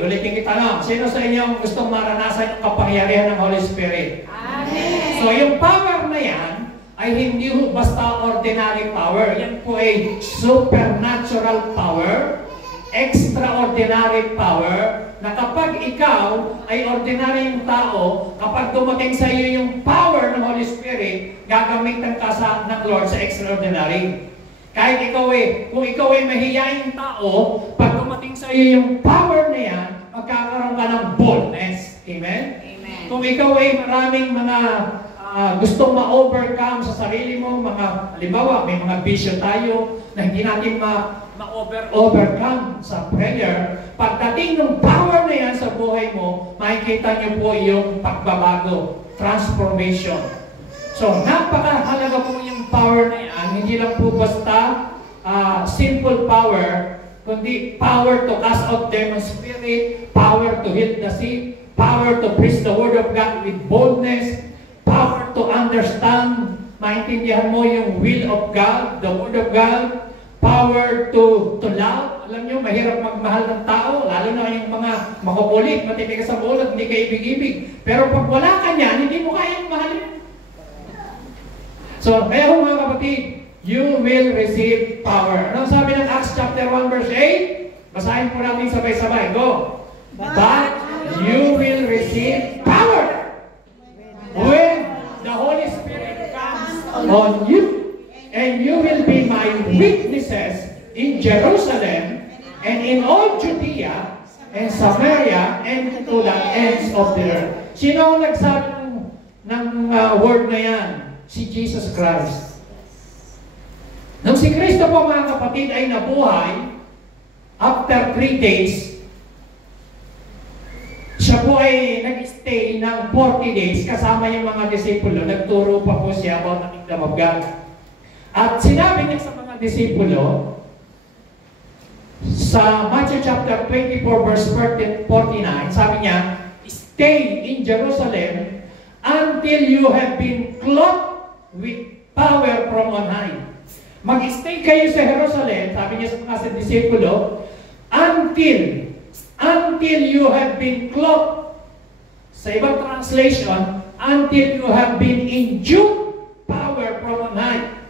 Ulitin kita lang. Sino sa inyo ang gustong maranasan yung kapangyarihan ng Holy Spirit? Amen. So, yung power na yan ay hindi basta ordinary power. Yan po ay supernatural power, extraordinary power, na kapag ikaw ay ordinary yung tao, kapag dumating sa iyo yung power ng Holy Spirit, gagamitan ka ng Lord sa extraordinary. Kahit kung ikaw ay mahiyaing tao, pag dumating sa iyo yung power na yan, magkakaroon ka ng boldness. Amen? Amen. Kung ikaw ay maraming mga gustong ma-overcome sa sarili mo, halimbawa, may mga bisyo tayo na hindi natin ma-overcome sa prayer, pagdating ng power na yan sa buhay mo, makikita niyo po yung pagbabago, transformation. So, napakahalaga po yung power na yan. Hindi lang po basta simple power, kundi power to cast out demon spirit, power to heal the sick, power to preach the word of God with boldness, power to understand, maintindihan mo yung will of God, the word of God, power to love. Alam nyo, mahirap magmahal ng tao, lalo na yung mga makukulit, matitigas sa mulat, hindi ka ibig-ibig. Pero pag wala ka niyan, hindi mo kayang mahalin. So, kaya mga kapatid, you will receive power. Anong sabi ng Acts chapter 1 verse 8? Basahin po natin sabay-sabay. Go! But you will receive power when the Holy Spirit comes on you, and you will be my witnesses in Jerusalem and in all Judea and Samaria and to the ends of the earth. Sino ang nagsabi ng word na yan? Si Jesus Christ. Nang si Kristo po mga kapatid ay nabuhay, after 3 days, siya po ay nag-stay ng 40 days kasama yung mga disipulo. Nagturo pa po siya about the kingdom of God. At sinabi niya sa mga disipulo, sa Matthew chapter 24 verse 49, sabi niya, stay in Jerusalem until you have been clothed with power from on high. Mag-stay kayo sa Jerusalem, sabi niya sa mga disipulo, until you have been clothed. Sa ibang translation, until you have been endued power from on high.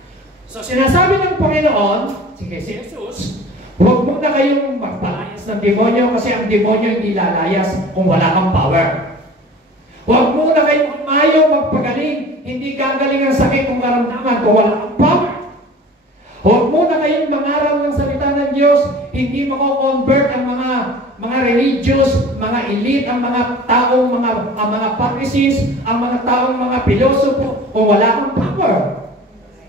So sinasabi ng Panginoon, si Jesus, huwag mo na kayong magpalayas ng demonyo kasi ang demonyo hindi lalayas kung wala kang power. Huwag mo na kayong umayaw magpagaling, hindi gagaling ang sakit kung karamdaman kung wala kang power. Huwag mo na kayong mangaral ng salita ng Diyos, hindi mako-convert ang mga religious, mga elite, ang mga taong mga Pharisees, ang mga taong mga pilosopo kung wala kang power.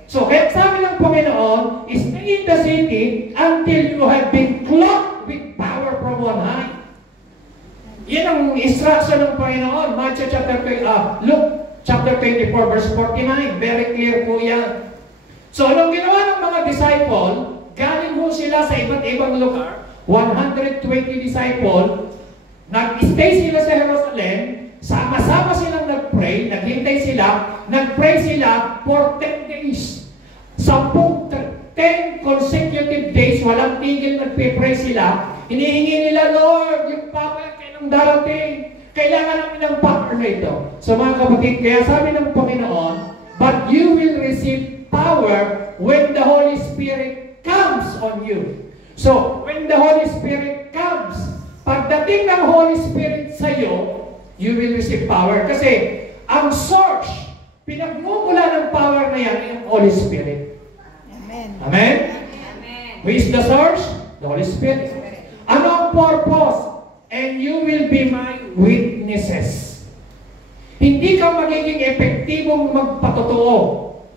So, kaya sabi ng Panginoon, stay in the city until you have been clothed with power from on high. Yan ang instruction ng Panginoon. Luke chapter 24 verse 49. Very clear po yan. So, anong ginawa ng mga disciple? Galing ho sila sa iba't ibang lugar. 120 disciple. Nag-stay sila sa Jerusalem. Sama-sama silang nag-pray. Naghintay sila. Nag-pray sila for 10 days. 10 consecutive days. Walang tigil nagpipray sila. Hinihingi nila, Lord, yung power kailang darating. Kailangan namin ng power na ito. So mga kapatid, kaya sabi ng Panginoon, but you will receive power when the Holy Spirit comes on you. So, when the Holy Spirit comes, pagdating ng Holy Spirit sa iyo, you will receive power. Kasi, ang source, pinagmumula ng power na yan, yung Holy Spirit. Amen. Amen? Amen. Who is the source? The Holy Spirit. Ano ang purpose? And you will be my witnesses. Hindi ka magiging epektibong magpatotoo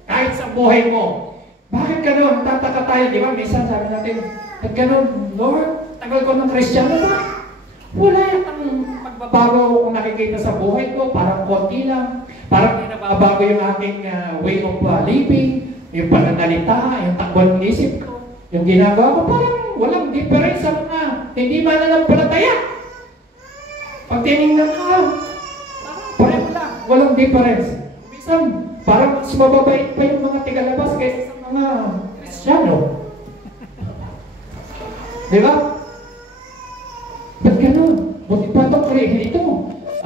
kahit sa buhay mo. Bakit ganun? Tataka tayo, di ba? Minsan sabi natin, ganun, Lord, tagal ko ng Kristiyano ba? Wala yung magbabago kung nakikita sa buhay ko, parang konti lang. Parang hindi nababago yung aking way of living, yung pananalita, yung takbo ng isip ko, yung ginagawa ko, parang walang difference sa mga hindi mananampalataya. Pag tinignan ka, parang lang, walang difference. Minsan, parang mas mababait pa yung mga tigalabas kaysa sa mga Kristiyano. Di ba? Ba't ganun? buti pa itong creation ito.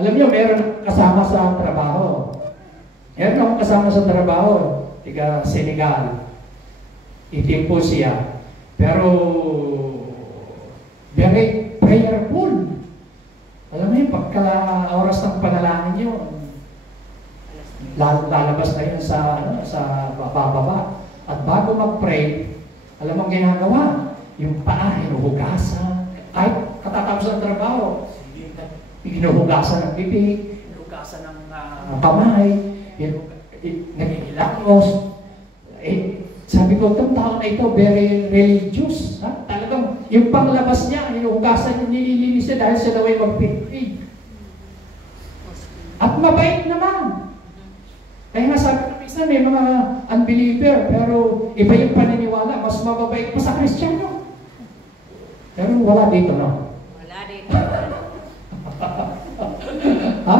Alam niyo, meron kasama sa trabaho. Meron akong kasama sa trabaho. Tiga Senegal. Itim po siya. Pero, very prayerful. Alam mo yun, pagka oras ng panalangin nyo, lalabas na yun sa baba. At bago mag-pray, alam mo ang ginagawa? Yung paa, hinuhugasan. Kahit katatapos ng trabaho, hinuhugasan ng bibig, hinuhugasan ng kamay, nagigilakos. Sabi ko, itong tao na ito, very religious. Ha? Talagang, yung panglabas niya, hinuhugasan yung nililinis niya dahil sila ay mag-pray. At mabait naman. Kaya nga sabi ko, minsan may mga unbeliever, pero iba yung paniniwala, mas mababait pa sa Kristiyano. Pero wala dito, no? Wala dito. Ha?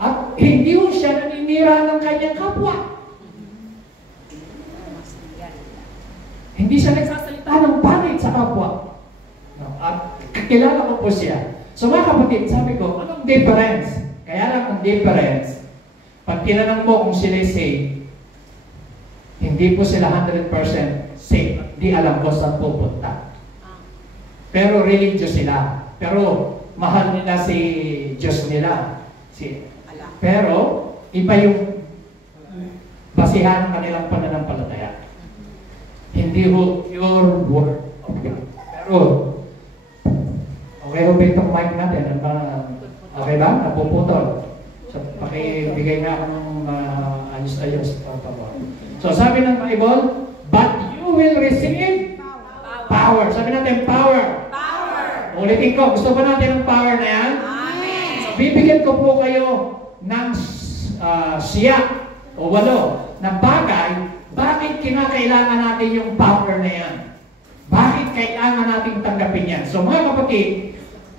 At hindi ho siya naninira ng kanyang kapwa. Hindi siya nagsasalita ng pangit sa kapwa. No? At kilala ko po siya. So mga kapatid, sabi ko, anong difference? Kaya lang ang difference, pag tinanong mo kung sila safe, hindi po sila 100% safe. Hindi alam ko saan pupunta. Pero religious sila. Pero mahal nila si Diyos nila. Pero iba yung basihan ng kanilang pananampalataya. Hindi ho pure word of God. Pero okay ho ba itong mic natin? Okay ba? Napuputol. So, pakibigay nga ako ng ayos-ayos. So, sabi ng Bible, but you will receive power. Sabi natin, power. Power. Ulitin ko, gusto ba natin ng power na yan? Amen. So, bibigyan ko po kayo ng siya o 8 na bagay, bakit kinakailangan natin yung power na yan? Bakit kailangan natin tanggapin yan? So, mga kapatid,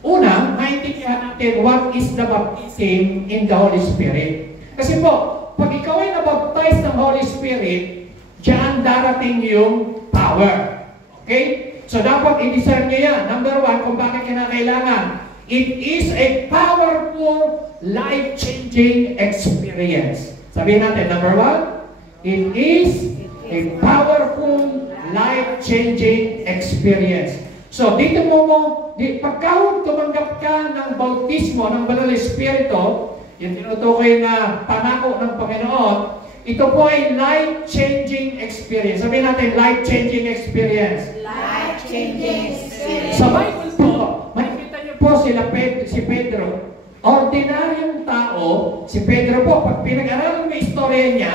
una, maintindihan natin what is the baptism in the Holy Spirit. Kasi po, pag ikaw ay nabaptize ng Holy Spirit, diyan darating yung power. Okay? So dapat i-discern nyo yan. Number 1, kung bakit kinakailangan. It is a powerful, life-changing experience. Sabihin natin, number 1, it is a powerful, life-changing experience. So, dito pagka tumanggap ka ng bautismo ng Banal Espiritu, yung tinutukoy na pangako ng Panginoon, ito po ay life-changing experience. Sabihin natin, life-changing experience. Life-changing experience. Sa Bible po, makikita niyo po si Pedro. Ordinaryong tao, si Pedro po, pag pinag-aralan mo istorya niya,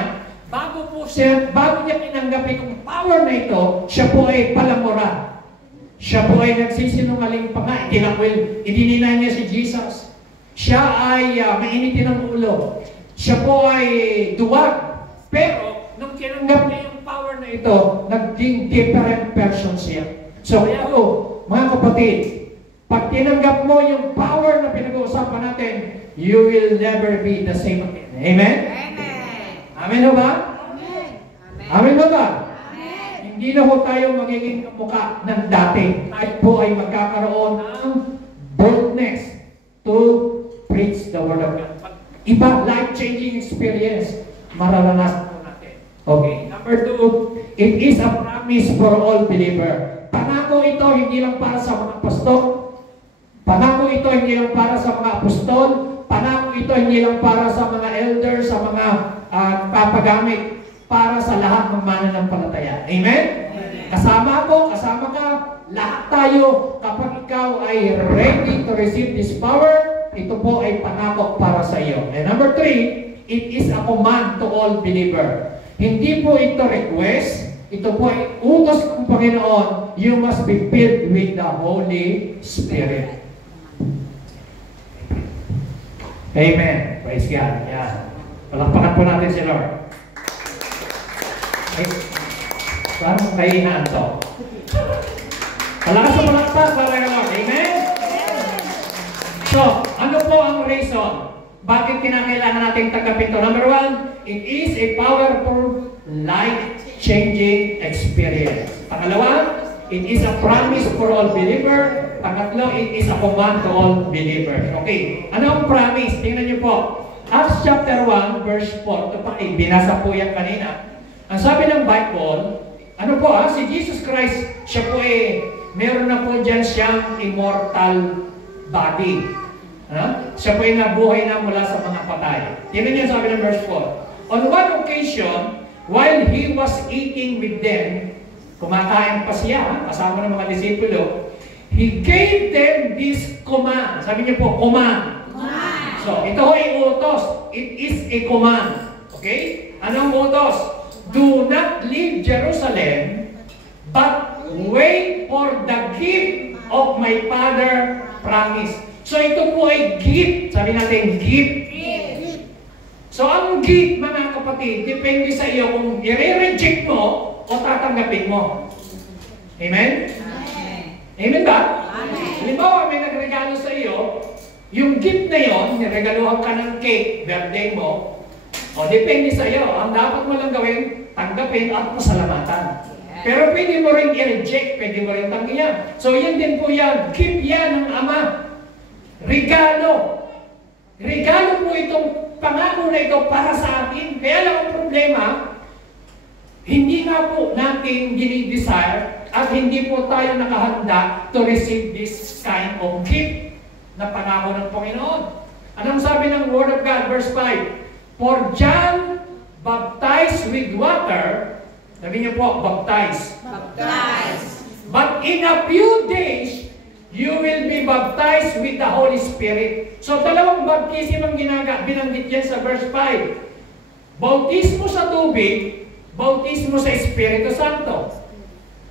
bago niya tinanggap itong power na ito, siya po ay palamura. Siya po ay nagsisinungaling pa nga, idinina niya si Jesus. Siya ay mainitin ng ulo. Siya po ay duwag. Pero, nung tinanggap niya yung power na ito, naging different person siya. So, kaya mga kapatid, pag tinanggap mo yung power na pinag-uusapan natin, you will never be the same again. Amen? Amen. Amen o ba? Amen. Amen ba ba? Amen. Hindi na ho tayo magiging kamukha ng dati. Tayo po ay magkakaroon ng boldness to preach the Word of God. Iba, life-changing experience, mararanasan po natin. Okay, number 2, it is a promise for all believer. Pangako ito hindi lang para sa mga apostol. Pangako ito hindi lang para sa mga apostol. Pangako ito hindi lang para sa mga elders, sa mga papagamit, para sa lahat ng mananampalataya. Amen? Kasama ako, kasama ka, lahat tayo, kapag ikaw ay ready to receive this power, ito po ay pangako para sa iyo. And number 3, it is a command to all believer. Hindi po ito request, ito po ay utos ng Panginoon, you must be filled with the Holy Spirit. Amen. Praise God. Yan. Palakpakan po natin si Lord. Parang kahinaan to. Palakas sa palakpak para kay Lord. Amen? So, ano po ang reason? Bakit kinakailangan natin tanggapin ito? Number 1, it is a powerful, life-changing experience. Pangalawa, it is a promise for all believer. Pangatlo, it is a command to all believers. Okay. Ano ang promise? Tingnan niyo po. Acts chapter 1, verse 4. Ito pa, binasa po yan kanina. Ang sabi ng Bible, ano po si Jesus Christ, siya po meron na po dyan siyang immortal body. Siya po nabuhay na mula sa mga patay. Tingnan niyo sabi ng verse 4. On one occasion, while he was eating with them, kumakain pa siya, kasama ng mga disipulo, he gave them this command. Sabi niyo po, command. So, ito ay utos. It is a command. Okay? Anong utos? Do not leave Jerusalem, but wait for the gift of my Father promise. So, ito po ay gift. Sabi natin, gift. So, ang gift, mga kapatid, depende sa iyo kung i-reject mo o tatanggapin mo. Amen? Amen ba? Halimbawa, may nagregalo sa iyo, yung gift na yon, niregaluhan ka ng cake, birthday mo, o depende sa iyo. Ang dapat mo lang gawin, tanggapin at pasalamatan. Pero pwede mo rin i-reject, pwede mo rin tanggihan. So, yan din po yan. Gift yan ng Ama. Regalo. Regalo po itong pangako na ito para sa atin. Kaya lang ang problema, hindi nga po natin dinidesire at hindi po tayo nakahanda to receive this kind of gift na pangako ng Panginoon. Anong sabi ng Word of God, verse 5? For John baptized with water, sabi niyo po, baptize. But in a few days, you will be baptized with the Holy Spirit. So, dalawang baptism ang binanggit yan sa verse 5. Bautismo sa tubig, bautismo sa Espiritu Santo.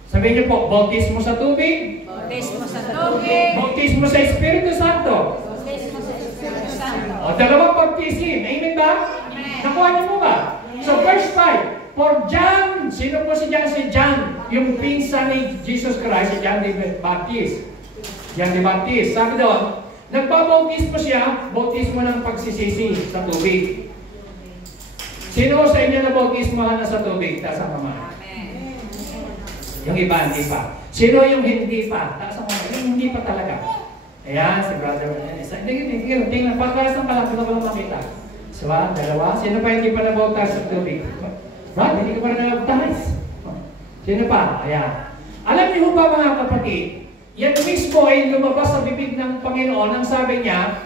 Sabihin niyo po, bautismo sa tubig, Bautismo sa tubig, bautismo sa Espiritu Santo. bautismo sa Espiritu Santo. O, dalawang baptism. Amen ba? Amen. Nakuha niyo mo ba? So, verse 5. For John, sino po si John? Si John, yung pinsan ni Jesus Christ, si John the Baptist. John the Baptist. Sabi doon, nagbabautismo siya, bautismo ng pagsisisi sa tubig. Sino sa inyo na bautismohan na sa tubig? Taas ang kamay. Yung iba, hindi pa. Sino yung hindi pa? Taas ang kamay. Yung hindi pa talaga. Ayan, si brother. Tingnan, pagkasang ka lang, ito ko lang makita. So, dalawa. Sino pa hindi pa nabautas sa tubig? Brad, hindi ka pa rin nabautas. Sino pa? Ayan. Alam niyo ba mga kapatid, yan mismo ay lumabas sa bibig ng Panginoon. Ang sabi niya,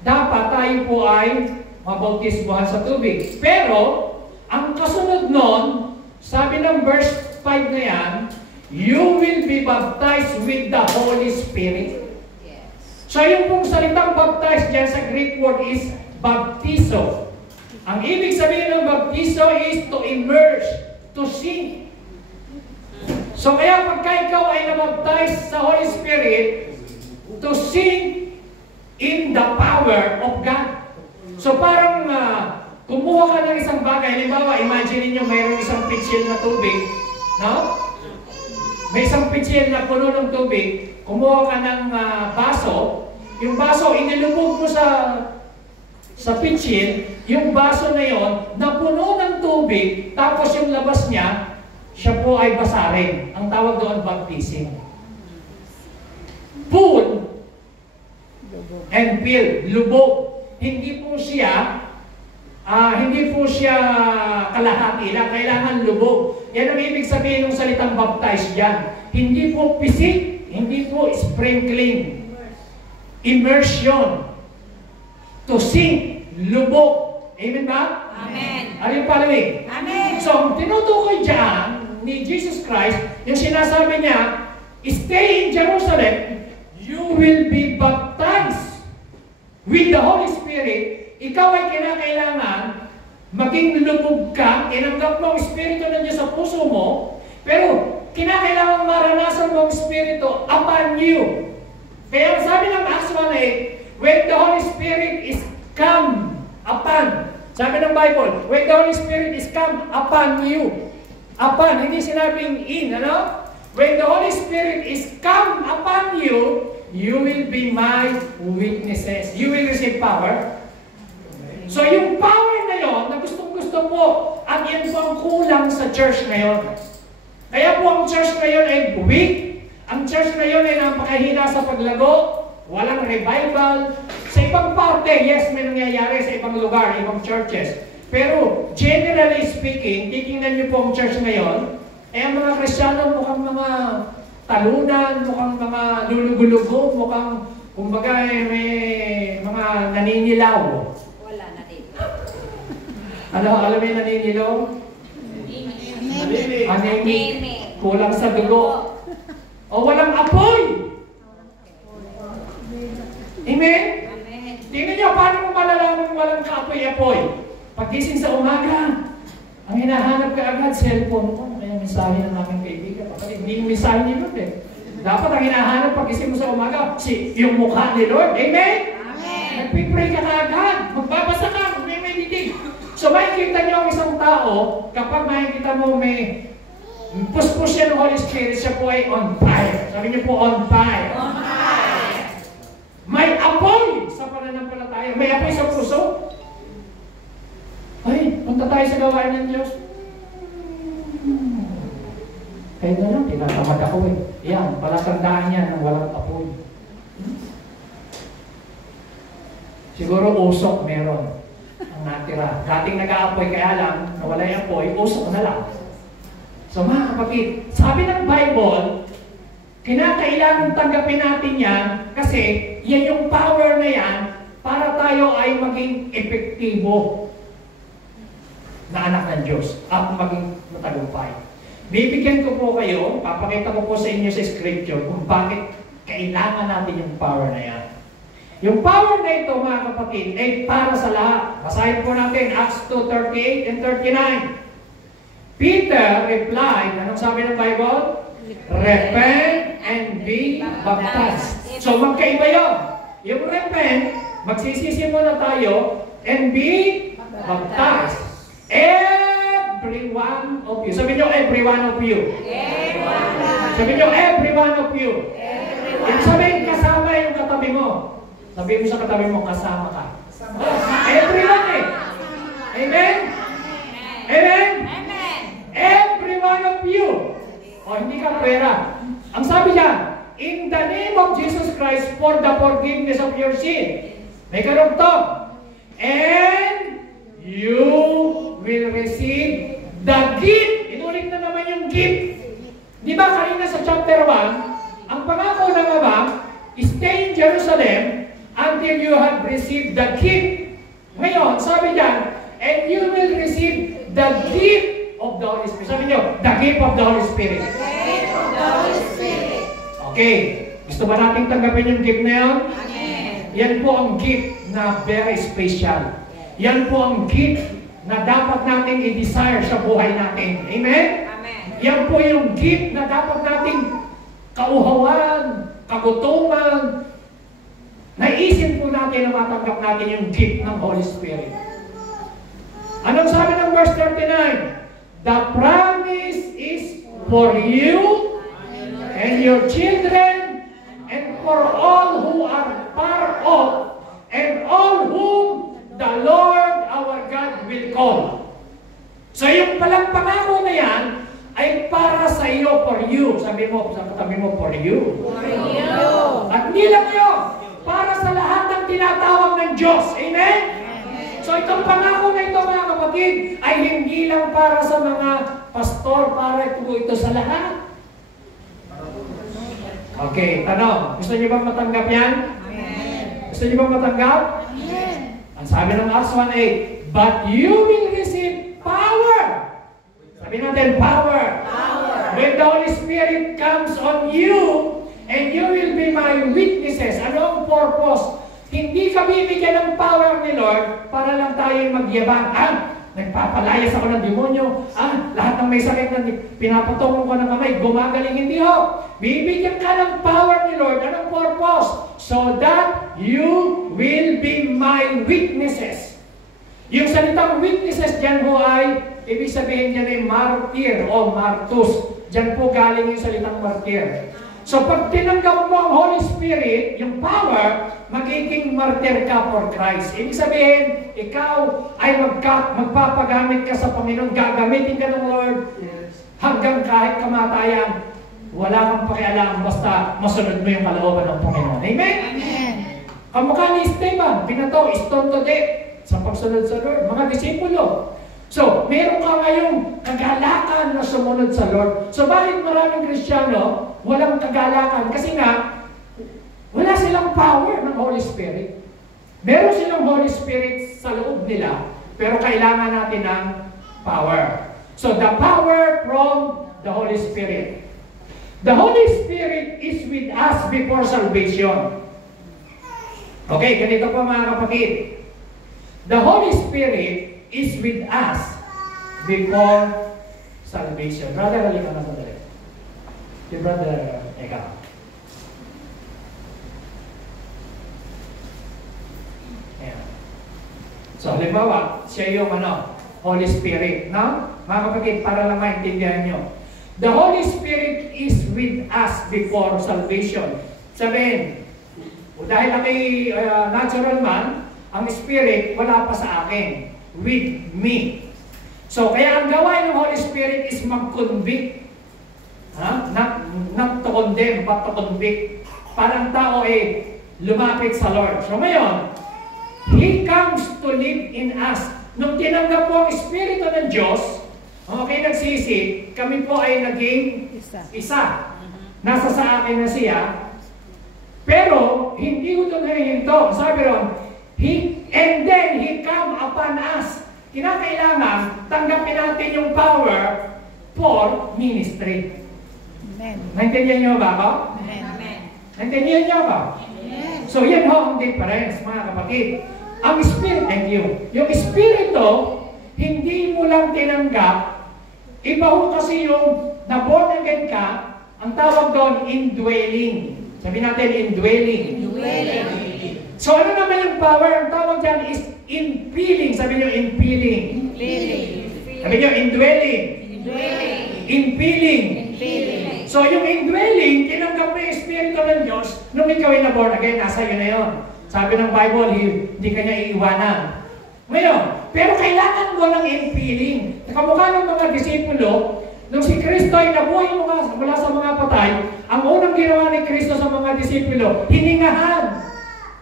dapat tayo po ay mabautismohan sa tubig. Pero, ang kasunod nun, sabi ng verse 5 na yan, you will be baptized with the Holy Spirit. So, yung pong salitang baptized dyan sa Greek word is baptizo. Ang ibig sabihin ng baptizo is to immerse, to sink. So, kaya pagka ikaw ay nabaptize sa Holy Spirit, to sink in the power of God. So, parang kumuha ka ng isang bagay. Halimbawa, imagine niyo mayroong isang pitsil na tubig. No? May isang pitsil na puno ng tubig. Kumuha ka ng baso. Yung baso, inilubog mo sa pitsil. Yung baso na yon, napuno ng tubig. Tapos yung labas niya, siya po ay basarin. Ang tawag doon, baptism. Pool and fill, lubog. Hindi po siya kalahati lang. Kailangan lubog. Yan ang ibig sabihin ng salitang baptize dyan. Hindi po pisik, hindi po sprinkling. Immersion. To sink, lubog. Amen ba? Amen. Ano yung palamig? Amen. So, ang tinutukoy dyan ni Jesus Christ, yung sinasabi niya, stay in Jerusalem, you will be baptized with the Holy Spirit. Ikaw ay kinakailangan maging lubog ka, tinanggap mo ang Espiritu ng Diyos sa puso mo, pero kinakailangan maranasan mo ang Espiritu upon you. Kaya sabi ng Acts 1:8, when the Holy Spirit is come upon, sabi ng Bible, when the Holy Spirit is come upon you, upon, hindi sinabing in, ano? When the Holy Spirit is come upon you, you will be my witnesses. You will receive power. So yung power na yon, na gustong-gusto po, at yan po ang kulang sa church ngayon. Kaya po ang church ngayon ay weak, Ang church ngayon ay napakahina sa paglago, walang revival. Sa ibang parte, yes, may nangyayari sa ibang lugar, ibang churches. Pero generally speaking, titingnan niyo po ang church ngayon, ang mga Kristiyano mukhang mga talunan, mukhang mga lulugulugo, mukhang, kumbaga, may mga naninilaw. Wala na din. Alam mo yung naninilaw? Anemic. Kulang sa dugo. O walang apoy. Amen? Amen. Tingnan niyo, paano mo malalaman walang kaapoy-apoy? Pagising sa umaga, ang hinahanap ka agad, cellphone ko. Kaya mensahe ng aming kaibigan. Hindi yung mensahe ni Lord eh. Dapat ang hinahanap pagising mo sa umaga, yung mukha ni Lord. Amen? Amen. Nagpipray ka agad. Magbabasa ka, mag-meditate. So makikita niyo ang isang tao, kapag makikita mo may puspos siya ng Holy Spirit, siya po ay on fire. Sabi niyo po, on fire. On fire. May apoy sa pananampalataya. May apoy sa puso. Ay, punta tayo sa gawain ng Diyos. Kaya na lang, tinatamad ako eh. Yan, palatandaan niya ng walang apoy. Siguro usok meron ang natira. Dating nag-aapoy, kaya lang, nawala yung apoy, usok na lang. So mga kapatid, sabi ng Bible, kinakailangan tanggapin natin yan kasi yan yung power na yan para tayo ay maging epektibo na anak ng Diyos at maging matagumpay. Bibigyan ko po kayo, papakita ko po sa inyo sa scripture kung bakit kailangan natin yung power na yan. Yung power na ito, mga kapatid, ay para sa lahat. Basahin po natin Acts 2:38 and 39. Peter replied, anong sabi ng Bible? Repent and be baptized. So magkaiba yun. Yung repent, magsisisi muna tayo, and be baptized. Every one of you. Sabi nyo, every one of you. Sabi nyo, every one of you. Ibig sabihin, kasama yung katabi mo. Sabi mo sa katabi mo, kasama ka. Everyone eh. Amen? Amen? Every one of you. O, hindi ka pwera. Ang sabi niya, in the name of Jesus Christ for the forgiveness of your sin. May karugtong. And you will receive the gift. Inulit na naman yung gift. Di ba kanina sa chapter 1, ang pangako ng Ama, stay in Jerusalem until you have received the gift. Ngayon, sabi niya, and you will receive the gift of the Holy Spirit. Sabi niyo, the gift of the Holy Spirit. The gift of the Holy Spirit. Okay. Gusto ba natin tanggapin yung gift na yun? Amen. Yan po ang gift na very special. Yan po ang gift na dapat natin i-desire sa buhay natin. Amen? Amen. Yan po yung gift na dapat natin kauhawan, kagutuman. Naisip po natin na matanggap natin yung gift ng Holy Spirit. Anong sabi ng verse 39? The promise is for you and your children and for all who are far off and all whom the Lord our God will call. So yung palang pangako na yan ay para sa iyo, for you. Sabi mo, sa katabi mo, for you. For you. At hindi lang yun, para sa lahat ng tinatawag ng Diyos. Amen? So itong pangako na ito, mga kapatid, ay hindi lang para sa mga pastor, para ito sa lahat. Okay, tanong. Gusto niyo bang matanggap yan? Amen. Gusto niyo bang matanggap? Amen. Ang sabi ng Acts 1:8, but you will receive power. Sabi natin, power. Power. When the Holy Spirit comes on you, and you will be my witnesses. Ano ang purpose? Hindi ka bibigyan ng power ni Lord para lang tayo magyabang. Nagpapalayas ako ng demonyo. Lahat ng may sakit na pinapatong ko ng kamay, gumagaling. Hindi ho. Bibigyan ka ng power ni Lord. Anong purpose? So that you will be my witnesses. Yung salitang witnesses dyan ho ay, ibig sabihin dyan ay martyr o martus. Dyan po galing yung salitang martyr. So pag tinanggap mo ang Holy Spirit, yung power, magiging martyr ka for Christ. Ibig sabihin, ikaw ay magpapagamit ka sa Panginoon, gagamitin ka ng Lord hanggang kahit kamatayan. wala kang pakialam basta masunod mo yung kalooban ng Panginoon. Amen? Amen. Kamukha ni Esteban, binato, stone to death sa pagsunod sa Lord, mga disipulo. So, meron ka ngayong kagalakan na sumunod sa Lord. So, bakit maraming Kristiyano walang kagalakan? Kasi nga, wala silang power ng Holy Spirit. Meron silang Holy Spirit sa loob nila, pero kailangan natin ng power. So, the power from the Holy Spirit. The Holy Spirit is with us before salvation. Okay, ganito po mga kapatid. The Holy Spirit is with us before salvation. Brother, halika na sandali. Si Brother Eka. Ayan. So, halimbawa, siya yung Holy Spirit. No? Mga kapatid, para lang maintindihan nyo. The Holy Spirit is with us before salvation. Sabihin, dahil ako natural man, ang Spirit wala pa sa akin. With me. So, kaya ang gawain ng Holy Spirit is mag-convict. Not to condemn, but to convict. Parang tao lumapit sa Lord. So, ngayon, He comes to live in us. Nung tinanggap po ang Espiritu ng Diyos, okay, nagsisi, kami po ay naging isa. Nasa sa akin na siya. Pero, hindi ko doon nahihinto. Sabi ron, and then He come upon us. Kinakailangan, tanggapin natin yung power for ministry. Amen. Naintindihan niyo ba ako? Amen. Naintindihan niyo ba? Amen. So, yan ho ang difference, mga kapatid. Ang Spirit, thank you. Yung Espiritu, hindi mo lang tinanggap. Iba ho kasi yung na-born again ka, ang tawag doon, indwelling. Sabi natin, indwelling. Indwelling. So, ano naman yung power? Ang tawag dyan is infilling. Sabi nyo, infilling. Infilling. Sabi nyo, indwelling. Indwelling. Infilling. Infilling. So, yung indwelling, tinanggap na yung Espiritu ng Diyos, nung ikaw ay na-born again, nasa iyo na yun. Sabi ng Bible, hindi ka niya iiwanan. Ngayon, pero kailangan mo ng infilling. Nakamukha ng mga disipulo, nung si Kristo ay nabuhay mula sa mga patay, ang unang ginawa ni Kristo sa mga disipulo, hiningahan.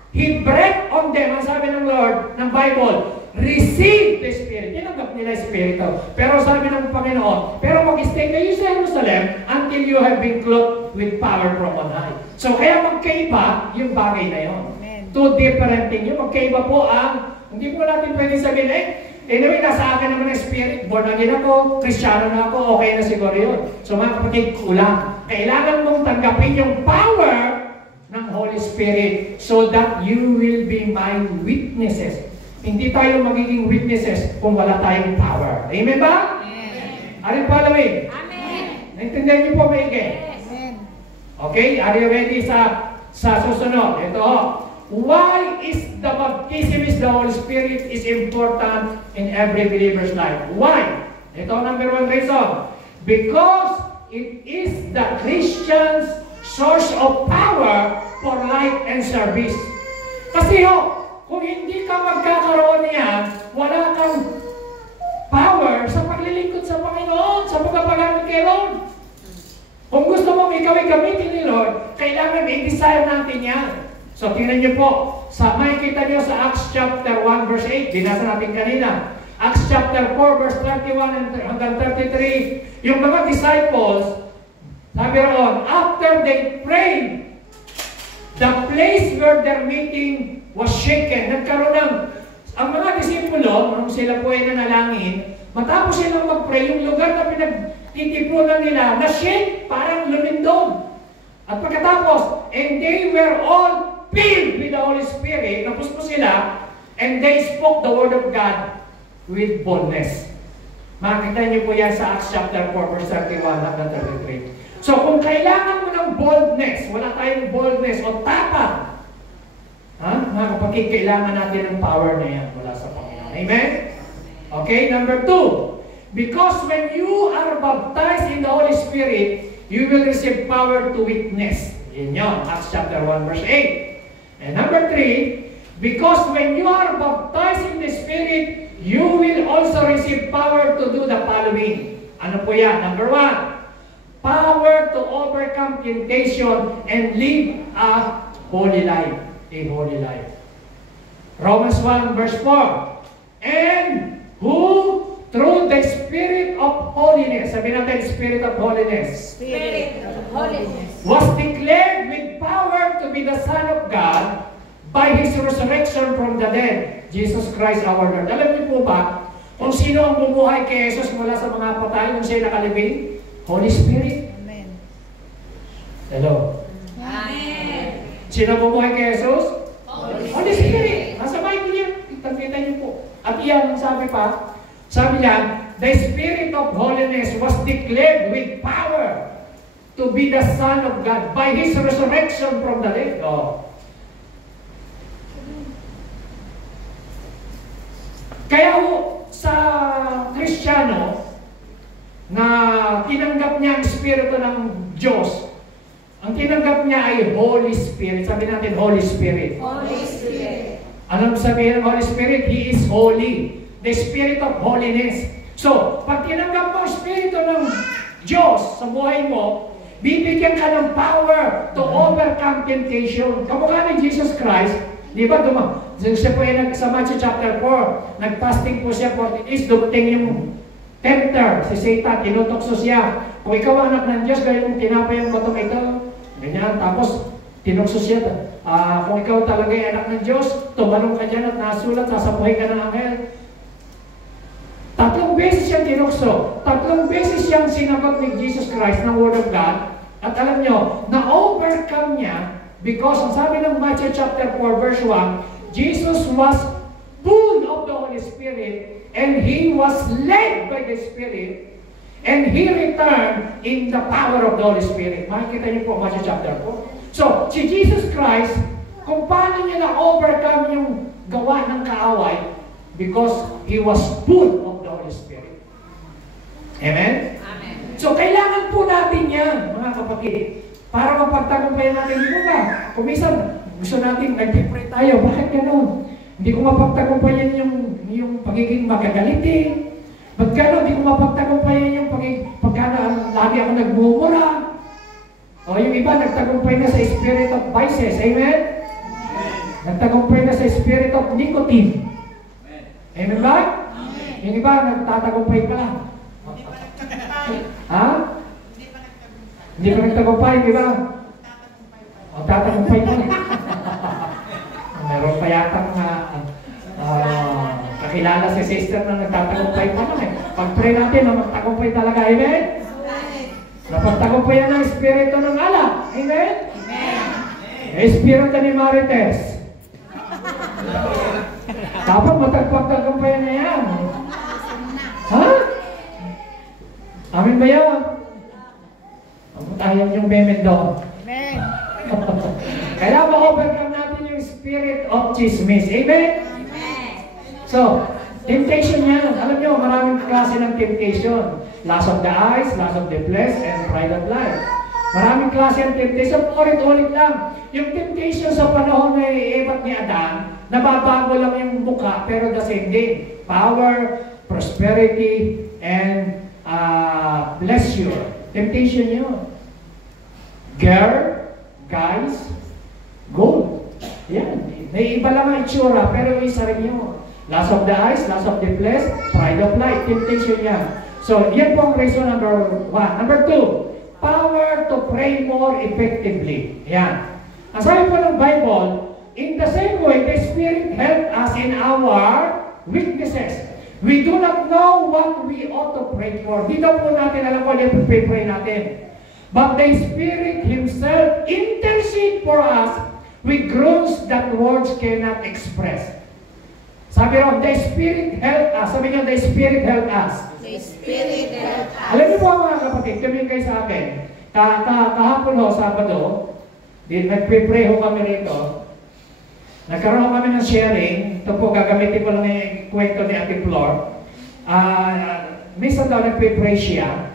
He breathed on them, ang sabi ng Lord, ng Bible, receive the Spirit. Tinanggap nila Espiritu. Pero sabi ng Panginoon, pero mag-stay kayo sa Jerusalem until you have been clothed with power from on high. So kaya magkaiba yung bagay na yun. Two different things. Yung magkaiba po hindi po natin pwede sabihin, anyway, nasa akin naman ang Spirit, born again ako, Kristiyano na ako, okay na siguro yun. So mga kapatid, kulang. Kailangan mong tanggapin yung power ng Holy Spirit so that you will be my witnesses. Hindi tayo magiging witnesses kung wala tayong power. Amen ba? Amen. Are you following? Amen. Naintindihan niyo po maigi? Amen. Okay? Are you ready sa susunod? Ito. Why is the baptism of the Holy Spirit is important in every believer's life? Why? Ito ang number one reason. Because it is the Christian's source of power for life and service. Kasi kung hindi ka magkakaroon niyan, wala kang power sa paglilingkod sa Panginoon, sa pagpapagamit kay Lord. Kung gusto mong ikaw ay gamitin ni Lord, kailangan i-desire natin yan. So, tingnan niyo po, makikita niyo sa Acts chapter 1 verse 8, binasa natin kanina. Acts chapter 4 verse 31 hanggang 33, yung mga disciples, sabi roon, after they prayed, the place where their meeting was shaken. Nagkaroon ang mga disipulo, nung sila po ay nanalangin, matapos silang mag-pray, yung lugar na pinagtitipunan nila, na-shake, parang lumindol. At pagkatapos, and they were all filled with the Holy Spirit, napuspos sila, and they spoke the word of God with boldness. Makikita niyo po yan sa Acts chapter 4, verse 31 hanggang 33. So kung kailangan mo ng boldness, wala tayong boldness o tapang, mga kapatid, kailangan natin ng power na yan mula sa Panginoon. Amen? Okay, number 2. Because when you are baptized in the Holy Spirit, you will receive power to witness. Yun yun, Acts chapter 1, verse 8. And number 3, because when you are baptized in the Spirit, you will also receive power to do the following. Ano po yan? Number 1, power to overcome temptation and live a holy life. A holy life. Romans 1 verse 4. And who through the Spirit of holiness, sabi natin Spirit of holiness, Spirit of holiness, was declared with power to be the Son of God by His resurrection from the dead, Jesus Christ our Lord. Alam niyo po ba, kung sino ang bumuhay kay Jesus mula sa mga patay, kung siya nakalibing? Holy Spirit. Amen. Hello. Amen. Sino bumuhay kay Jesus? Holy Spirit. Nasa Bible yan. Kita niyo po. At iyan, sabi niya, the Spirit of holiness was declared with power to be the Son of God by His resurrection from the dead. Oh. Kaya sa Kristiyano na tinanggap niya ang Espiritu ng Diyos, ang tinanggap niya ay Holy Spirit. Sabi natin, Holy Spirit. Holy Spirit. Anong sabihin ng Holy Spirit? He is holy. The Spirit of holiness. So, pag tinanggap mo ang Espiritu ng Diyos sa buhay mo, bibigyan ka ng power to overcome temptation. Kamukha ni Jesus Christ, di ba? Siya po yung sa Matthew chapter 4, nag-fasting po siya 40 days, dumating yung tempter, si Satan, tinutokso siya. Kung ikaw ang anak ng Diyos, gawin mong tinapay ang batong ito. Ganyan, tapos tinukso siya. Kung ikaw talaga yung anak ng Diyos, tumalong ka dyan at nasulat, sasabuhay ka ng anghel. 3 beses siyang tinukso. 3 beses siyang sinagot ni Jesus Christ ng Word of God. At alam nyo, na-overcome niya because, ang sabi ng Matthew chapter 4 verse 1, Jesus was full of the Holy Spirit and He was led by the Spirit and He returned in the power of the Holy Spirit. Makikita niyo po Matthew chapter 4. So, si Jesus Christ, kung paano niya na-overcome yung gawa ng kaaway, because He was full of the Holy Spirit. Amen? Amen. So, kailangan po natin yan, mga kapatid, para mapagtagumpayan natin. Di ba? Kung minsan, gusto natin, nag-pray tayo. Bakit ganun? Hindi ko mapagtagumpayan yung pagiging magagalitin. Ba't gano'n? Hindi ko mapagtagumpayan yung pagkana lagi ako nagmumura. O yung iba, nagtagumpay na sa spirit of vices. Amen? Nagtagumpay na sa spirit of nicotine. Amen ba? Yung iba, nagtatagumpay pa lang. Ha? Hindi pa nagtagumpay, di ba? O, tatagumpay pa lang. Meron pa yatang kakilala si sister na nagtatagumpay pa lang eh. Pag-pray natin na magtagumpay talaga, amen? Napagtagumpay yan ang espiritu ng alak, amen? Espiritu ni Marites. Dapat matagpagtagumpay na yan. Ha? Amin ba yan? Ayaw yung meme doon. Amen. Kailangan ma-overcome natin yung spirit of chismis. Amen? So, temptation yan. Alam nyo, maraming klase ng temptation. Lust of the eyes, lust of the flesh, and pride of life. Maraming klase ng temptation. Ulit-ulit lang. Yung temptation sa panahon ni Eva at ni Adan, nababago lang yung mukha, pero the same thing. Power, prosperity, and pleasure. Temptation yun. Girl, guys, gold. Yan. May iba lang ang itsura, pero isa rin yun. Lust of the eyes, lust of the flesh, pride of life. Temptation yan. So, yan po ang reason number 1. Number 2, power to pray more effectively. Yan. Ang sabi po ng Bible, in the same way, the Spirit helped us in our weaknesses. We do not know what we ought to pray for. Di daw po natin alam kung ano yung pray natin. But the Spirit Himself intercede for us with groans that words cannot express. Sabi ron, the Spirit help us. Sabi niyo, the Spirit help us. The Spirit help us. Alam niyo po mga kapatid, kami kayo sa akin, kahapon ho, Sabado, nagpipray ho kami rito. Nagkaroon kami ng sharing. Ito po, gagamitin ko lang yung kwento ni Ate Flor. Minsan daw nagpipray siya.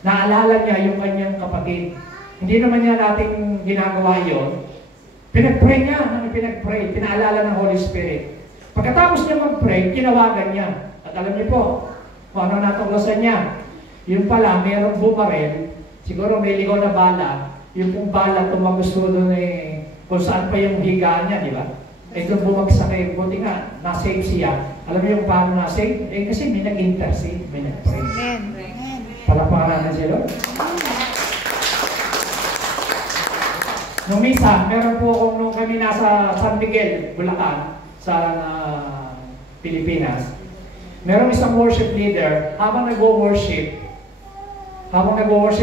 Naalala niya yung kanyang kapatid. Hindi naman niya natin ginagawa yun. Pinag-pray niya, pinag-pray, pinaalala ng Holy Spirit. Pagkatapos niya mag-pray, tinawagan niya. At alam niyo po, kung ano natuklasan niya. Yung pala, merong bumarel, siguro may ligaw na bala, yung pong bala tumagusto doon kung saan pa yung higaan niya, di ba? Doon bumagsak buti nga, na-save siya. Alam niyo yung paano na-save? Kasi may nag-intercede, may nag-pray. Palaparan na sila. Nung misa, meron po akong nung kami nasa San Miguel, Bulacan, sa Pilipinas. Merong isang worship leader, habang nag-worship,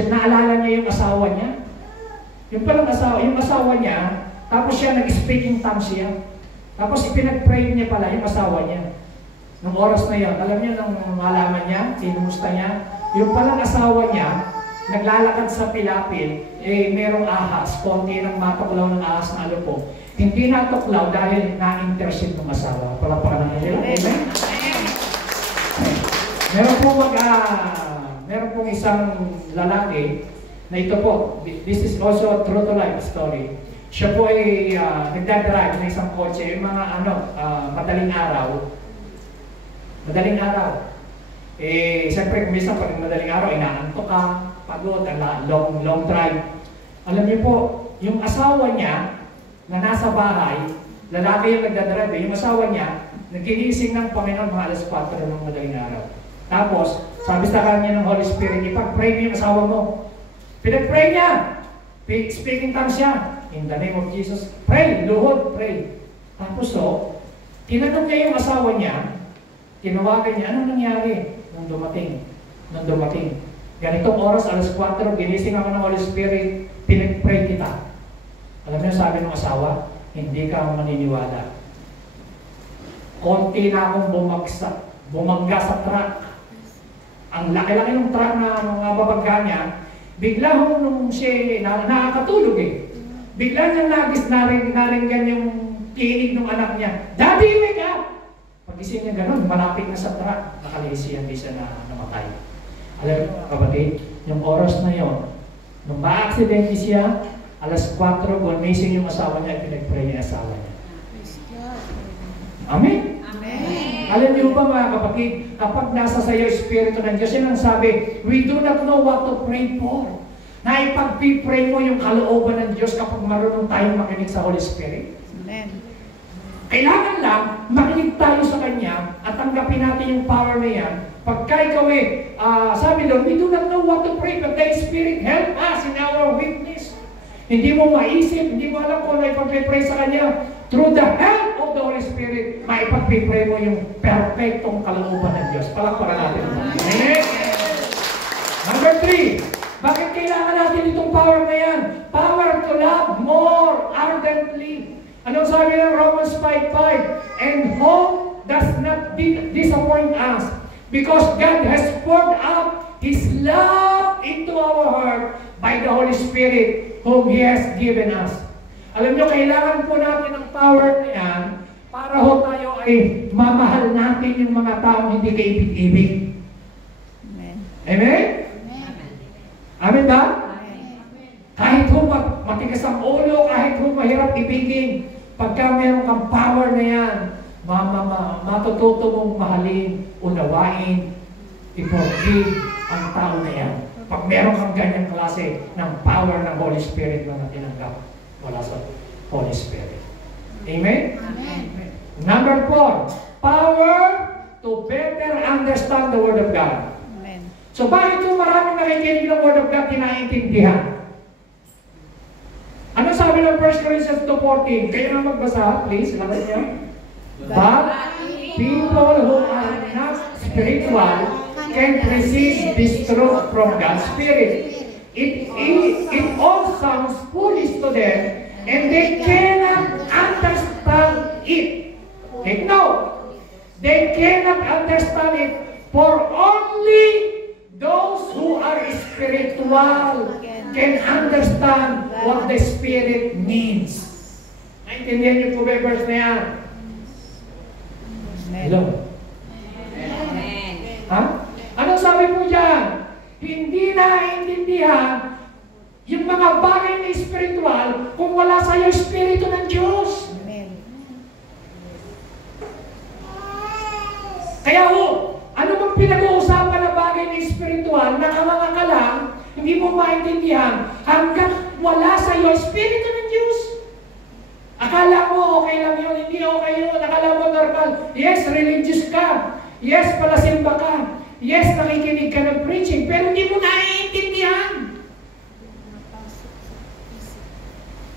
naalala niya yung asawa niya. Yung palang asawa, yung asawa niya, tapos siya nag-speaking tongues siya. Tapos ipinag-pray niya pala yung asawa niya. Nung oras na yun, alam niyo nung malaman niya, tinumusta niya, yung palang asawa niya, naglalakad sa pilapil, merong ahas, konti ng matuklaw ng ahas na po. Hindi natuklaw dahil na-intercede ng asawa. Palapakan naman nila. Amen? Meron pong isang lalaki na ito po, this is also a true to life story. Siya po ay nagdadrive ng isang kotse, yung mga madaling araw. Siyempre, minsan pag madaling araw, inaantok ka, pagod, long drive. Alam niyo po, yung asawa niya na nasa bahay, lalaki yung nagdadrive, yung asawa niya, nagigising ng Panginoon mga alas 4 ng madaling araw. Tapos, sabi sa kanya ng Holy Spirit, ipag-pray mo yung asawa mo. Pinag-pray niya. Speaking tongues siya. In the name of Jesus, pray, luhod, pray. Tapos tinanong niya yung asawa niya, tinawagan niya, anong nangyari nung dumating? Ganitong oras, alas 4, ginising ako ng Holy Spirit, pinag-pray kita. Alam niyo, sabi ng asawa, hindi ka maniniwala. Konti na akong bumangga sa truck. Ang laki-laki ng truck na mga babangga niya, bigla nung siya nakakatulog bigla niyang naringgan yung tinig ng anak niya, Daddy, wake up! Pag-isip niya ganun, malapit na sa truck, nakalisi yan, di siya namatay. Alam mo, kapatid, yung oras na yon, nung ma-accident siya, alas 4, gumising yung asawa niya, pinag-pray niya asawa niya. Amen? Amen. Alam niyo ba mga kapatid, kapag nasa sayo Espiritu ng Diyos, yan ang sabi, we do not know what to pray for. Na ipag-pray mo yung kalooban ng Diyos kapag marunong tayong makinig sa Holy Spirit. Amen. Kailangan lang makinig tayo sa Kanya at tanggapin natin yung power na yan. Pagka ikaw sabi doon, we do not know what to pray, but the Spirit help us in our weakness. Hindi mo maisip, hindi mo alam kung ano ipag-pray sa Kanya. Through the help of the Holy Spirit, maipag-pray mo yung perfectong kalooban ng Diyos. Palakpakan natin. Amen? Number 3, bakit kailangan natin itong power na yan? Power to love more ardently. Anong sabi ng Romans 5:5? And hope does not disappoint us because God has poured out His love into our heart by the Holy Spirit whom He has given us. Alam niyo, kailangan po natin ang power na yan para tayo ay mamahal natin yung mga taong hindi kaibig-ibig. Amen. Amen? Amen ba? Amen. Kahit matigas ang ulo, kahit mahirap ibigin, pagka meron kang power na yan, matututo mong mahalin, unawain, i-forgive ang tao na yan. Pag meron kang ganyang klase ng power ng Holy Spirit na tinanggap wala sa Holy Spirit. Amen? Amen. Number 4, power to better understand the Word of God. Amen. So bakit yung maraming nakikinig ng Word of God tinaintindihan? Ano sabi ng 1 Corinthians 2:14? Kayo na magbasa, please. Laban niyo. But people who are not spiritual can receive this truth from God's Spirit. It all sounds foolish to them and they cannot understand it. Take note. They cannot understand it for only those who are spiritual can understand what the Spirit means. Naintindihan niyo po ba yung verse na yan? Hello? Amen. Ha? Anong sabi po dyan? Hindi naiintindihan yung mga bagay na spiritual kung wala sa iyo Espiritu ng Diyos. Amen. Kaya ano bang pinag-uusapan na bagay na spiritual na hindi mo maintindihan hanggang wala sa iyo Espiritu ng Diyos. Akala mo okay lang yun, hindi okay yun, akala mo normal. Yes, religious ka. Yes, palasimba ka. Yes, nakikinig ka ng preaching, pero hindi mo naiintindihan.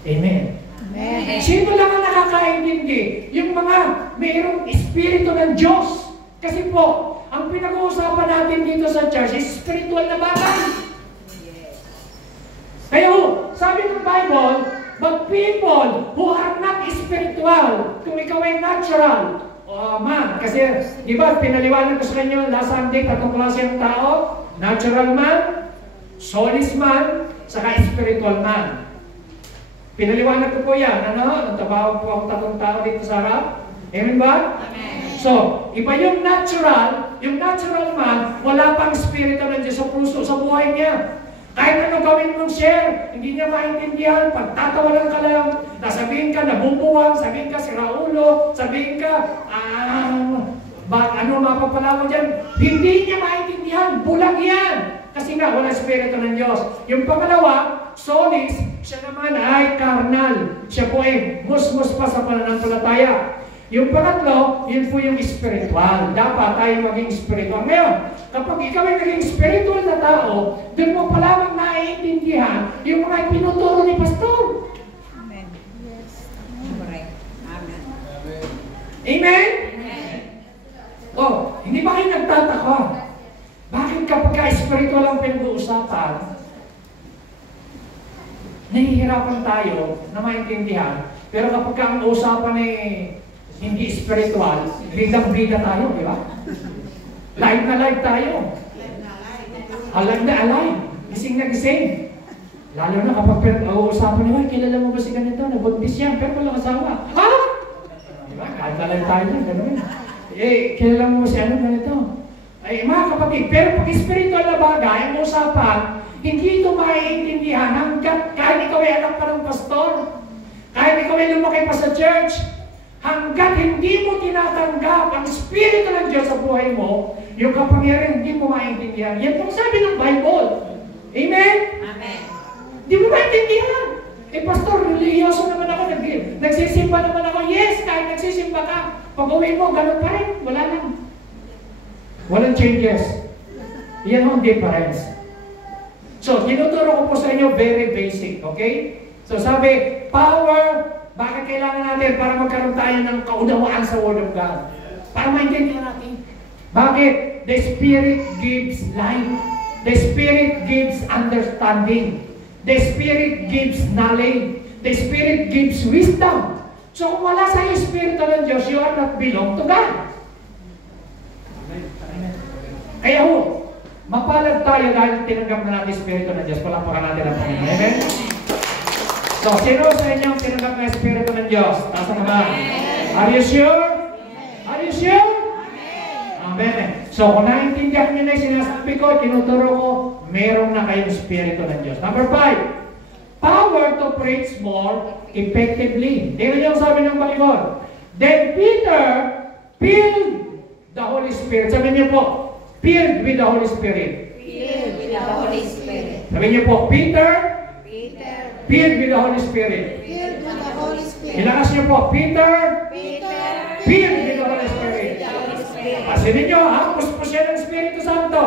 Amen. Amen. Sino lang ang nakakaintindi? Yung mga mayroong Espiritu ng Diyos. Kasi po, ang pinag-uusapan natin dito sa church is spiritual na bagay. Kaya sabi ng Bible, but people who are not spiritual, kung ikaw ay natural, man, kasi, di ba, pinaliwanag ko sa inyo last Sunday, tatlong klase ng tao, natural man, soulless man, saka spiritual man. Pinaliwanag ko po yan, nagtabaho po ang tatlong tao dito sa harap. Amen ba? Amen. So, iba yung natural man, wala pang spirito ng Diyos sa puso, sa buhay niya. Kahit ano gawin mong share, hindi niya maintindihan, pagtatawanan ka lang, nasabihin ka, nabubuwang, sabihin ka, si Raulo, sabihin ka, ano mapapala mo dyan? Hindi niya maintindihan, bulag yan. Kasi nga, wala spirito ng Diyos. Yung pangalawa, soulless, siya naman ay carnal. Siya po ay musmus pa sa pananampalataya. Yung pangatlo, yun po yung spiritual. Dapat tayo maging spiritual. Ngayon, kapag ikaw ay naging spiritual na tao, doon mo pa lamang naiintindihan yung mga pinuturo ni Pastor. Amen. Yes. Correct. Amen. Amen? Amen. Oh, hindi ba kayo nagtataka? Bakit kapag ka-spiritual ang pinag-uusapan, nahihirapan tayo na maintindihan, pero kapag ang usapan ay hindi spiritual, bidang-bida tayo, di ba? Live na live tayo. Alive na alive. Gising na gising. Lalo na kapag pinag-uusapan niyo, kilala mo ba si ganito? Nabuntis yan, pero walang asawa. Ha? Di ba? Kahit na live tayo na, gano'n. Kilala mo ba si ano ganito? Ay, mga kapatid, pero pag spiritual na bagay, ang usapan, hindi ito maiintindihan hanggat kahit ikaw ay anak pa ng pastor, kahit ikaw ay lumaki pa sa church, hanggat hindi mo tinatanggap ang Espiritu ng Diyos sa buhay mo, yung kapangyarihan hindi mo maintindihan. Yan pong sabi ng Bible. Amen? Amen. Hindi mo maintindihan. Pastor, religyoso naman ako, nagsisimba naman ako. Yes, kahit nagsisimba ka, pag-uwi mo, ganun pa rin. Wala lang. Walang changes. Yan ang difference. So, tinuturo ko po sa inyo very basic, okay? So, sabi, power, bakit kailangan natin para magkaroon tayo ng kaunawaan sa Word of God? Para maintindihan natin. Bakit? The Spirit gives life. The Spirit gives understanding. The Spirit gives knowledge. The Spirit gives wisdom. So, kung wala sa Espiritu ng Diyos, you are not belong to God. Kaya mapalad tayo dahil tinanggap na natin Espiritu ng Diyos. Palampakan natin ang Panginoon. Amen? So, sino sa inyo ang tinanggap na Espiritu ng Diyos? Taas ang kamay. Are you sure? Are you sure? Amen. So, kung naintindihan nyo na yung sinasabi ko, tinuturo ko, meron na kayong Espiritu ng Diyos. Number 5, power to preach more effectively. Tingnan niyo ang sabi ng Bible. Then Peter filled the Holy Spirit. Sabi niyo po, filled with the Holy Spirit. Filled with the Holy Spirit. Sabi niyo po, Peter filled with the Holy Spirit. Filled with the Holy Spirit. Ilakas niyo po, Peter filled with the Holy Spirit. Pansinin niyo, puspos yan ng Espiritu Santo.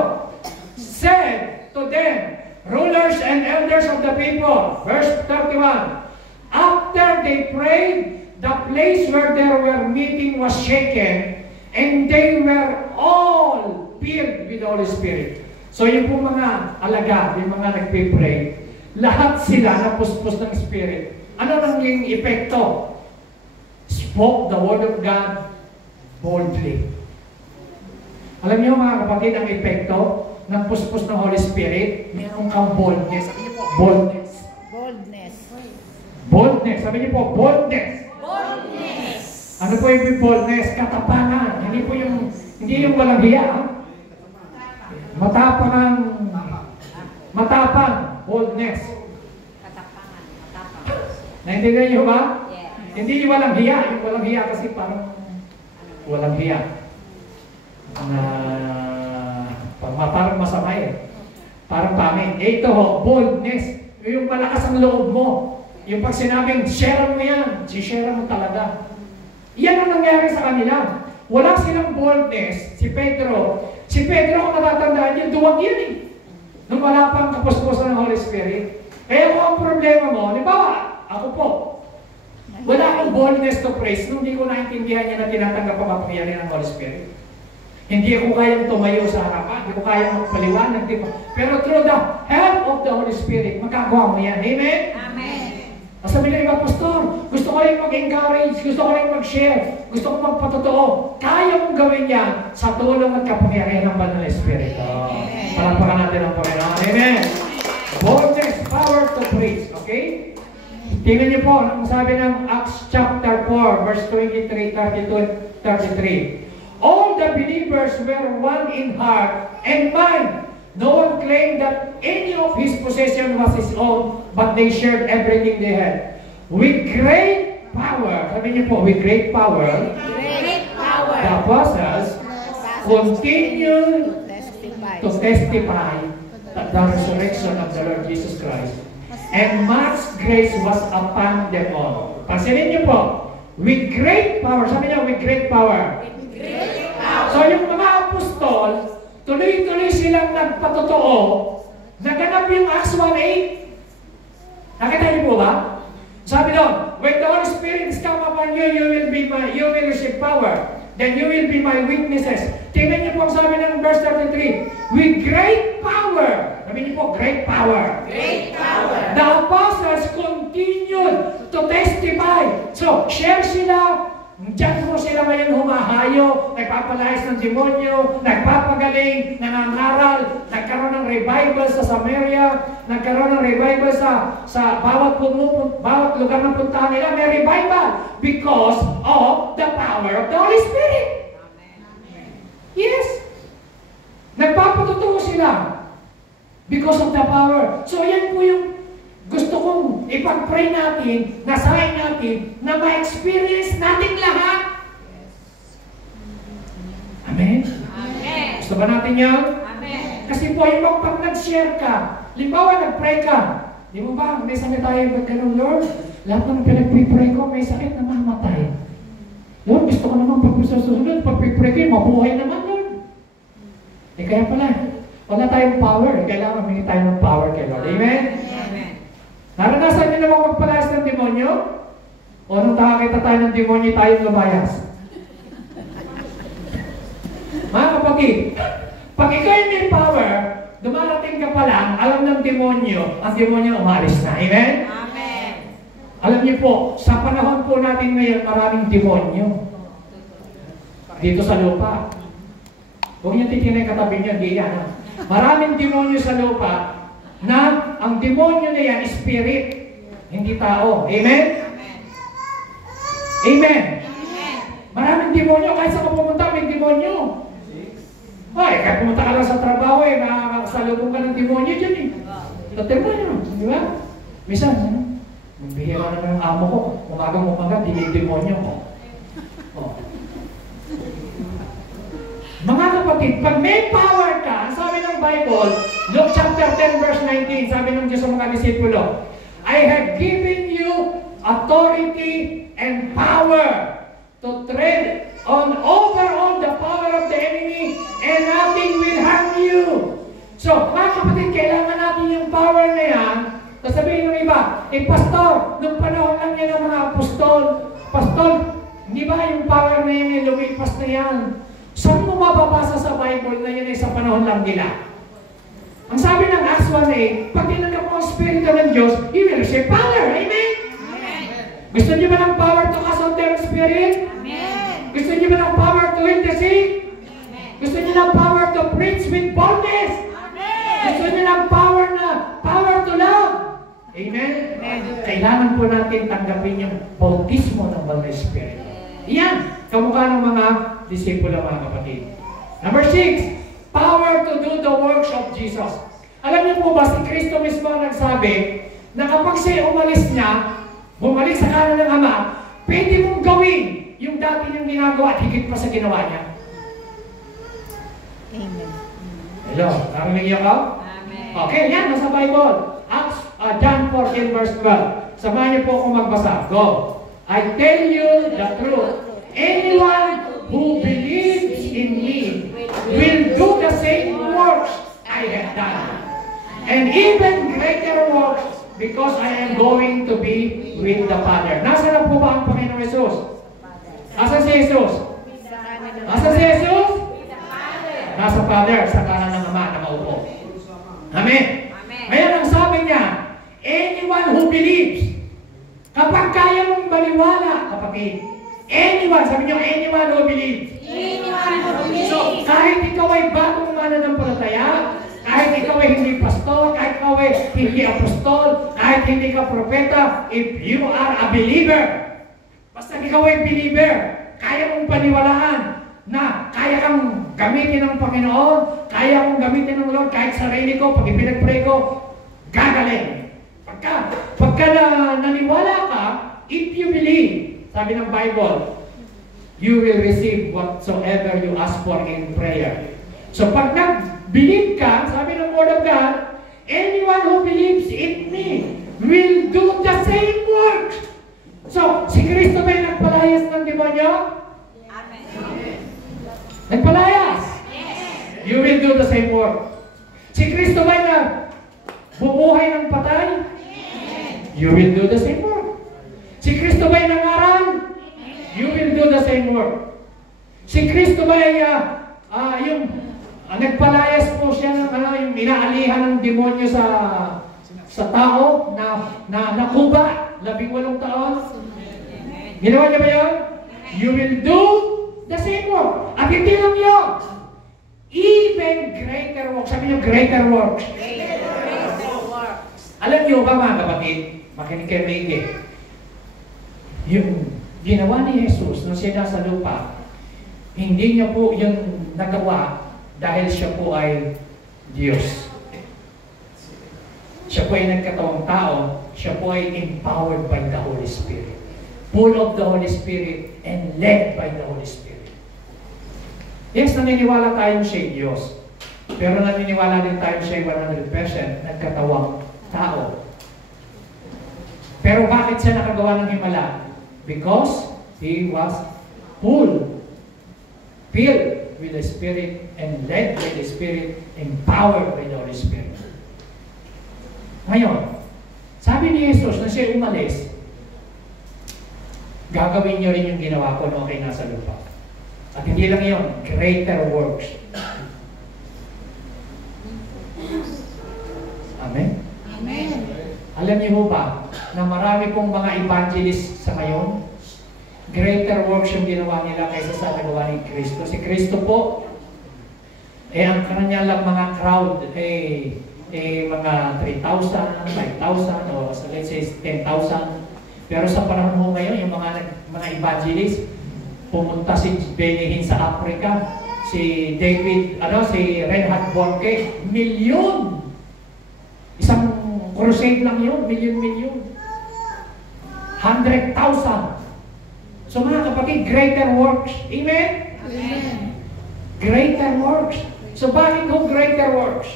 Said to them, rulers and elders of the people, verse 31, after they prayed, the place where they were meeting was shaken, and they were all filled with the Holy Spirit. So yung po mga alagad, yung mga nagpipray, lahat sila napuspos ng Spirit. Ano nanging epekto? Spoke the Word of God boldly. Alam niyo mga kapatid, ang epekto ng puspos ng Holy Spirit, meron kang boldness. Sabi niyo po, boldness. Boldness. Boldness. Sabi niyo po, boldness. Boldness. Ano po yung boldness? Katapangan. Hindi po yung walang hiya. Matapang. Boldness. Katapangan. Matapang. Naintindihan niyo ba? Yeah. Hindi yung walang hiya. Yung walang hiya kasi parang walang hiya. Parang masama eh. Parang pangit. Ito ho, boldness. Yung malakas ang loob mo. Yung pag sinabing, share mo yan, share mo talaga. Yan ang nangyari sa kanila. Wala silang boldness. Si Pedro, kung natatandaan niyo, duwag yan eh. Nung wala pang kapuspusan ng Holy Spirit. Kaya kung ang problema mo, halimbawa, ako po, wala akong boldness to praise nung hindi ko naintindihan niya na tinatanggap ang kapangyarihan ng Holy Spirit. Hindi ako kayang tumayo sa harapan, hindi ko kayang magpaliwanag, pero through the help of the Holy Spirit, magagawa mo yan. Amen? Amen. Sabi ng iba, Pastor, gusto ko rin mag-encourage, gusto ko rin mag-share, gusto ko magpatotoo. Kaya mong gawin yan sa tulong at kapangyarihan ng Banal na Espiritu. Palakpakan natin ang Panginoon. Amen? Boldness, power to praise. Okay? Tingnan niyo po, ang sabi ng Acts chapter 4, verse 23, 32, 33. All the believers were one in heart and mind. No one claimed that any of his possession was his own, but they shared everything they had. With great power, sabi niyo po, with great power, the apostles continued to testify the resurrection of the Lord Jesus Christ. And much grace was upon them all. Pansinin niyo po, with great power, sabi niyo, with great power. So yung mga apostol, tuloy-tuloy silang nagpatotoo, naganap yung Acts 1:8. Nakita niyo po ba? Sabi doon, when the Holy Spirit is come upon you, you will receive power. Then you will be my witnesses. Tingnan niyo po ang sabi ng verse 33. With great power. Sabi niyo po, great power. Great power. The apostles continued to testify. So, share sila. Diyan po sila ngayon humahayo, nagpapalayas ng demonyo, nagpapagaling, nangangaral, nagkaroon ng revival sa Samaria, nagkaroon ng revival sa bawat lugar na puntahan nila, may revival because of the power of the Holy Spirit. Yes. Nagpapatotoo sila because of the power. So yan po yung gusto kong ipag-pray natin, nasahin natin, na ma-experience natin lahat. Amen? Amen. Gusto ba natin yan? Amen. Kasi po, yung pag nag-share ka, limbawa nag-pray ka, di mo ba, may sakit tayo, ganun, Lord, lahat ng pinag-pray ko, may sakit na mamatay. Lord, gusto ko naman pag susunod, pag-pray ko, mabuhay naman, Lord. Kaya pala, wala tayong power, kailangan humingi tayo ng power kay Lord. Amen? Naranasan niyo naman magpalayas ng demonyo? O nung nakakita tayo ng demonyo, tayong lumayas? Mga kapatid, pag ikaw yung may power, dumarating ka pa lang, alam ng demonyo, ang demonyo umalis na. Amen? Amen. Alam niyo po, sa panahon po natin ngayon, maraming demonyo. Dito sa lupa. Huwag niyo titignan yung katabi niyo, hindi yan. Maraming demonyo sa lupa, na ang demonyo na yan, spirit, hindi tao. Amen? Amen? Maraming demonyo, kahit sa pumunta, may demonyo. Ay, kahit pumunta ka lang sa trabaho, nakakasalubong ka ng demonyo dyan eh. Demonyo, di ba? Minsan, magbihira naman ang amo ko, umagang-umaga, demonyo ko. Mga kapatid, pag may power ka, sabi ng Bible, Luke chapter 10 verse 19, sabi ng Diyos sa mga disipulo, I have given you authority and power to tread on over all the power of the enemy and nothing will harm you. So, mga kapatid, kailangan natin yung power na yan. Tapos sabihin ng iba, Pastor, nung panahon lang yan ng mga apostol, Pastor, hindi ba yung power na yan, lumipas na yan? Saan mo mababasa sa Bible na yun ay sa panahon lang nila? Ang sabi ng Acts 1:8, pag tinanggap mo ang Espiritu ng Diyos, you will receive power. Amen? Amen. Gusto niyo ba ng power to cast out the Spirit? Amen. Gusto niyo ba ng power to heal the sick? Amen. Gusto niyo ng power to preach with boldness? Amen. Gusto niyo ng power to love? Amen? Kailangan po natin tanggapin yung bautismo ng Banal na Espiritu. Yan, kamukha ng mga disipulo, mga kapatid. Number 6, power to do the works of Jesus. Alam niyo po ba, si Kristo mismo nagsabi na kapag siya umalis niya, bumalik sa kanan ng Ama, pwede mong gawin yung dati niyang ginagawa at higit pa sa ginawa niya. Amen. Hello, narinig niyo ka? Amen. Okay, yan, nasa Bible. John 14 verse 12. Samahan niyo po akong magbasa. Go. I tell you the truth. Anyone who believes in me will do the same works I have done. And even greater works because I am going to be with the Father. Nasaan na po ba ang Panginoong Jesus? Nasaan si Jesus? Nasaan si Jesus? Nasa Father, sa kanan ng Ama na maupo. Amen. Ngayon ang sabi niya, anyone who believes, kapag kaya mong baliwala, kapatid, anyone, sabi niyo, anyone who believes. Anyone who believes. So, kahit ikaw ay bagong mananampalataya, kahit ikaw ay hindi pastor, kahit ikaw ay hindi apostol, kahit hindi ka propeta, if you are a believer, basta ikaw ay believer, kaya mong paniwalaan na kaya kang gamitin ng Panginoon, kaya kong gamitin ng Lord, kahit sarili ko, pag ipinag-pray ko, gagaling. Pagka naniwala ka, if you believe, sabi ng Bible, you will receive whatsoever you ask for in prayer. So pag nag-believe ka, sabi ng Word of God, anyone who believes in me will do the same work. So, si Kristo ba yung nagpalayas ng demonyo? Amen. Nagpalayas? Yes. You will do the same work. Si Kristo ba yung bumuhay ng patay? You will do the same work. Si Kristo ba yung nangaral? You will do the same work. Si Kristo ba yung nagpalayas po siya ng yung inaalihan ng demonyo sa tao na nakuba 18 taon? Ginawa niya ba yun? You will do the same work. At hindi lang yun. Even greater works. Sabi niyo, greater works. Alam niyo ba mga kapatid, makinig kayo maigi, yung ginawa ni Jesus nung siya nasa lupa, hindi niya po yung nagawa dahil siya po ay Diyos. Siya po ay nagkatawang tao, siya po ay empowered by the Holy Spirit. Full of the Holy Spirit and led by the Holy Spirit. Yes, naniniwala tayo siya Diyos. Pero naniniwala din tayo siya 100% nagkatawang tao. Pero bakit siya nakagawa ng himala? Because He was filled with the Spirit and led by the Spirit, empowered by the Holy Spirit. Ngayon, sabi ni Jesus na siya umalis, gagawin niyo rin yung ginawa ko noong kayo nasa lupa. At hindi lang yun, greater works. Amen? Amen. Alam niyo ho ba na marami pong mga evangelists sa ngayon, greater works yung ginawa nila kaysa sa nagawa ni Kristo. Si Kristo po, ang kanya lang mga crowd, mga 3,000, 5,000, o let's say 10,000. Pero sa panahon mo ngayon, yung mga evangelists, pumunta si Benny Hinn sa Africa, si Reinhard Bonnke, milyon. Isang crusade lang yun, milyon. 100,000. So mga kapatid, greater works. Amen? Amen. Greater works. So bakit kung greater works?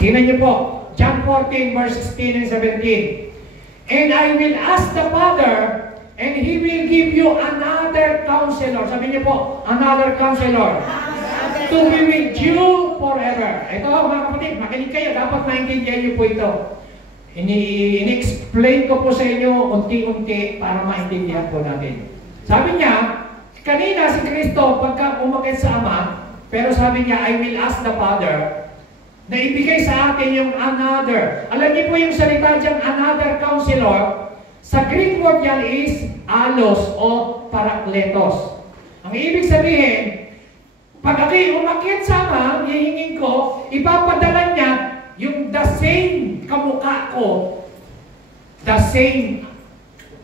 Tingnan niyo po, John 14 verse 16 and 17. And I will ask the Father, and He will give you another counselor. Sabi niyo po, another counselor. To be with you forever. Ito mga kapatid, makinig kayo. Dapat maintindihan niyo po ito. In-explain ko po sa inyo unti-unti para maintindihan po natin. Sabi niya, kanina si Kristo, pagka umakit sa Ama, pero sabi niya, I will ask the Father, na ibigay sa atin yung another. Alam niyo po yung salita dyan, another counselor, sa Greek word yan is alos o parakletos. Ang ibig sabihin, pag ako'y umakit sa Ama, hihingin ko, ipapadala niya yung the same kamukha ko, the same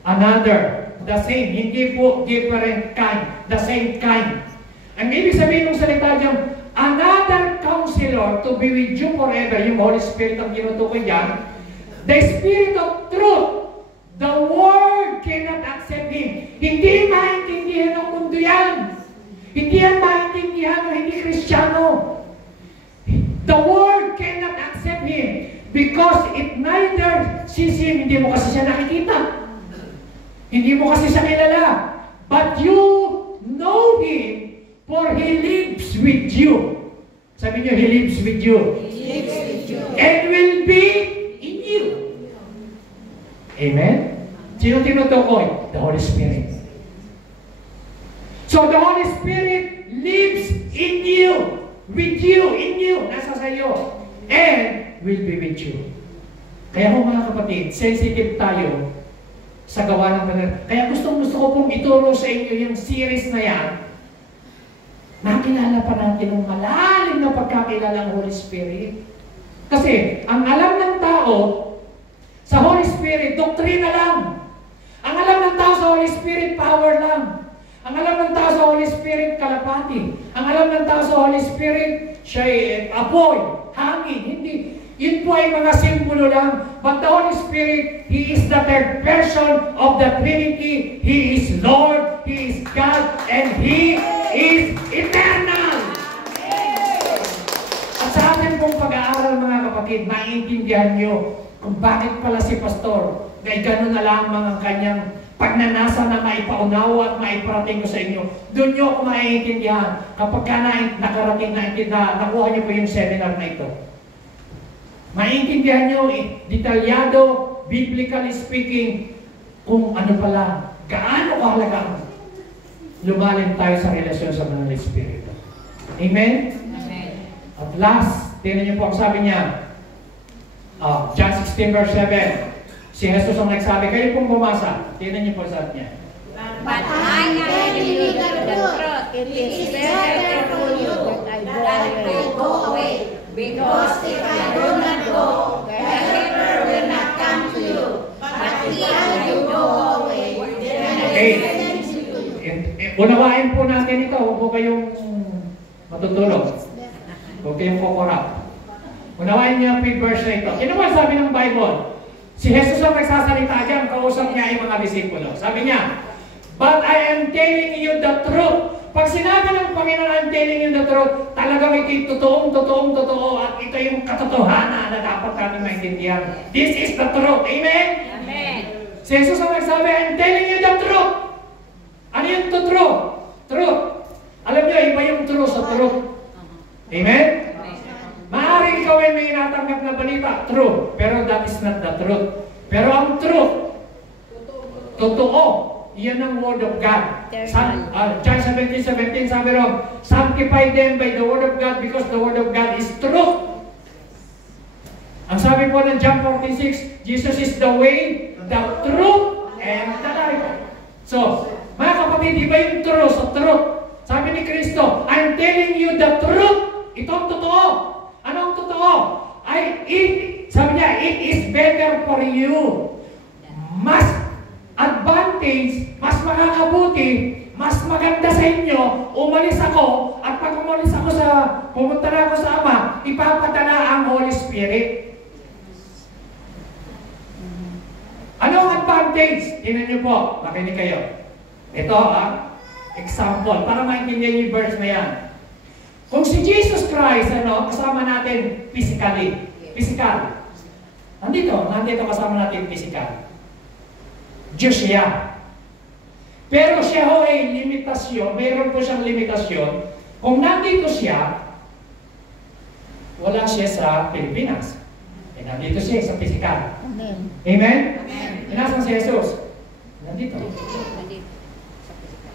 another, the same, hindi po different kind, the same kind. Ang ibig sabihin ng salita dyan, another counselor to be with you forever, yung Holy Spirit ang tinutukoy dyan, the Spirit of truth, the world cannot accept Him. Hindi maintindihan ng mundo yan. Hindi yan maintindihan ng hindi Kristiyano. The world Because it neither sees Him, hindi mo kasi siya nakikita. Hindi mo kasi siya kilala. But you know Him, for He lives with you. Sabi niyo, He lives with you. He lives with you. And will be in you. Amen? Sino tinutukoy? The Holy Spirit. So the Holy Spirit lives in you, with you, in you, nasa sayo, and will be with you. Kaya po mga kapatid, sensitive tayo sa gawa ng Panginoon. Kaya gusto ko pong ituro sa inyo yung series na yan. Nakilala pa natin ng malalim na pagkakilala ng Holy Spirit. Kasi ang alam ng tao sa Holy Spirit, doktrina lang. Ang alam ng tao sa Holy Spirit, power lang. Ang alam ng tao sa Holy Spirit, kalapati. Ang alam ng tao sa Holy Spirit, siya ay apoy, hangin. Hindi. Yun po ay mga simbolo lang. But the Holy Spirit, He is the third person of the Trinity. He is Lord, He is God, and He is eternal. At sa atin pong pag-aaral mga kapatid, maiintindihan nyo kung bakit pala si Pastor ay gano'n na lamang ang kanyang pagnanasa na maipaunawa at maiparating ko sa inyo. Doon nyo ako maiintindihan kapag ka nakarating na nakuha nyo po yung seminar na ito. Maiintindihan nyo, detalyado, biblically speaking, kung ano pala, gaano kahalaga lumalim tayo sa relasyon sa Banal na Espiritu. Amen? Amen. At last, tingnan niyo po ang sabi niya, John 16 verse 7. Si Jesus ang nagsabi, kayo pong bumasa. Tingnan niyo po sa niya. But I tell you the truth. It is better for you that I go away. Because if I do not go, the Helper will not come to you. But if I go away, then I will send you to you. Unawain po natin ito. Huwag po kayong matutulog. Huwag kayong kukurap. Unawain niyo ang verse na ito. Ano ba sabi ng Bible? Si Jesus ang nagsasalita dyan, kausap niya ay mga disipulo. Sabi niya, but I am telling you the truth. Pag sinabi ng Panginoon, I'm telling you the truth, talagang ito'y totoo, at ito yung katotohanan na dapat natin maintindihan. This is the truth. Amen? Amen. Si Jesus ang nagsabi, I'm telling you the truth. Ano yung truth? Truth. Alam niyo, iba yung truth sa truth. Amen? Maaaring ikaw ay may natanggap na balita, true, pero that is not the truth. Pero ang truth, totoo, iyan ang Word of God. John 17:17 sabi ron, sanctify them by the Word of God because the Word of God is truth. Ang sabi po ng John 14:6, Jesus is the way, the truth, and the life. So, mga kapatid, iba yung truth sa truth. Sabi ni Kristo, I'm telling you the truth. Itong totoo. Anong totoo? Sabi niya, it is better for you. Mas advantage, mas makakabuti, mas maganda sa inyo, umalis ako, at pag umalis ako pumunta na ako sa Ama, ipapadala ang Holy Spirit. Anong advantage? Tingnan niyo po, makinig kayo. Ito example, para maintindihan niyo yung verse na yan. Kung si Jesus Christ, kasama natin physically. Physical. Nandito kasama natin physical. Diyos siya. Pero siya ho ay limitasyon, mayroon po siyang limitasyon. Kung nandito siya, wala siya sa Pilipinas. Nandito siya sa physical. Amen. Amen? Amen. Nasaan si Jesus? Nandito.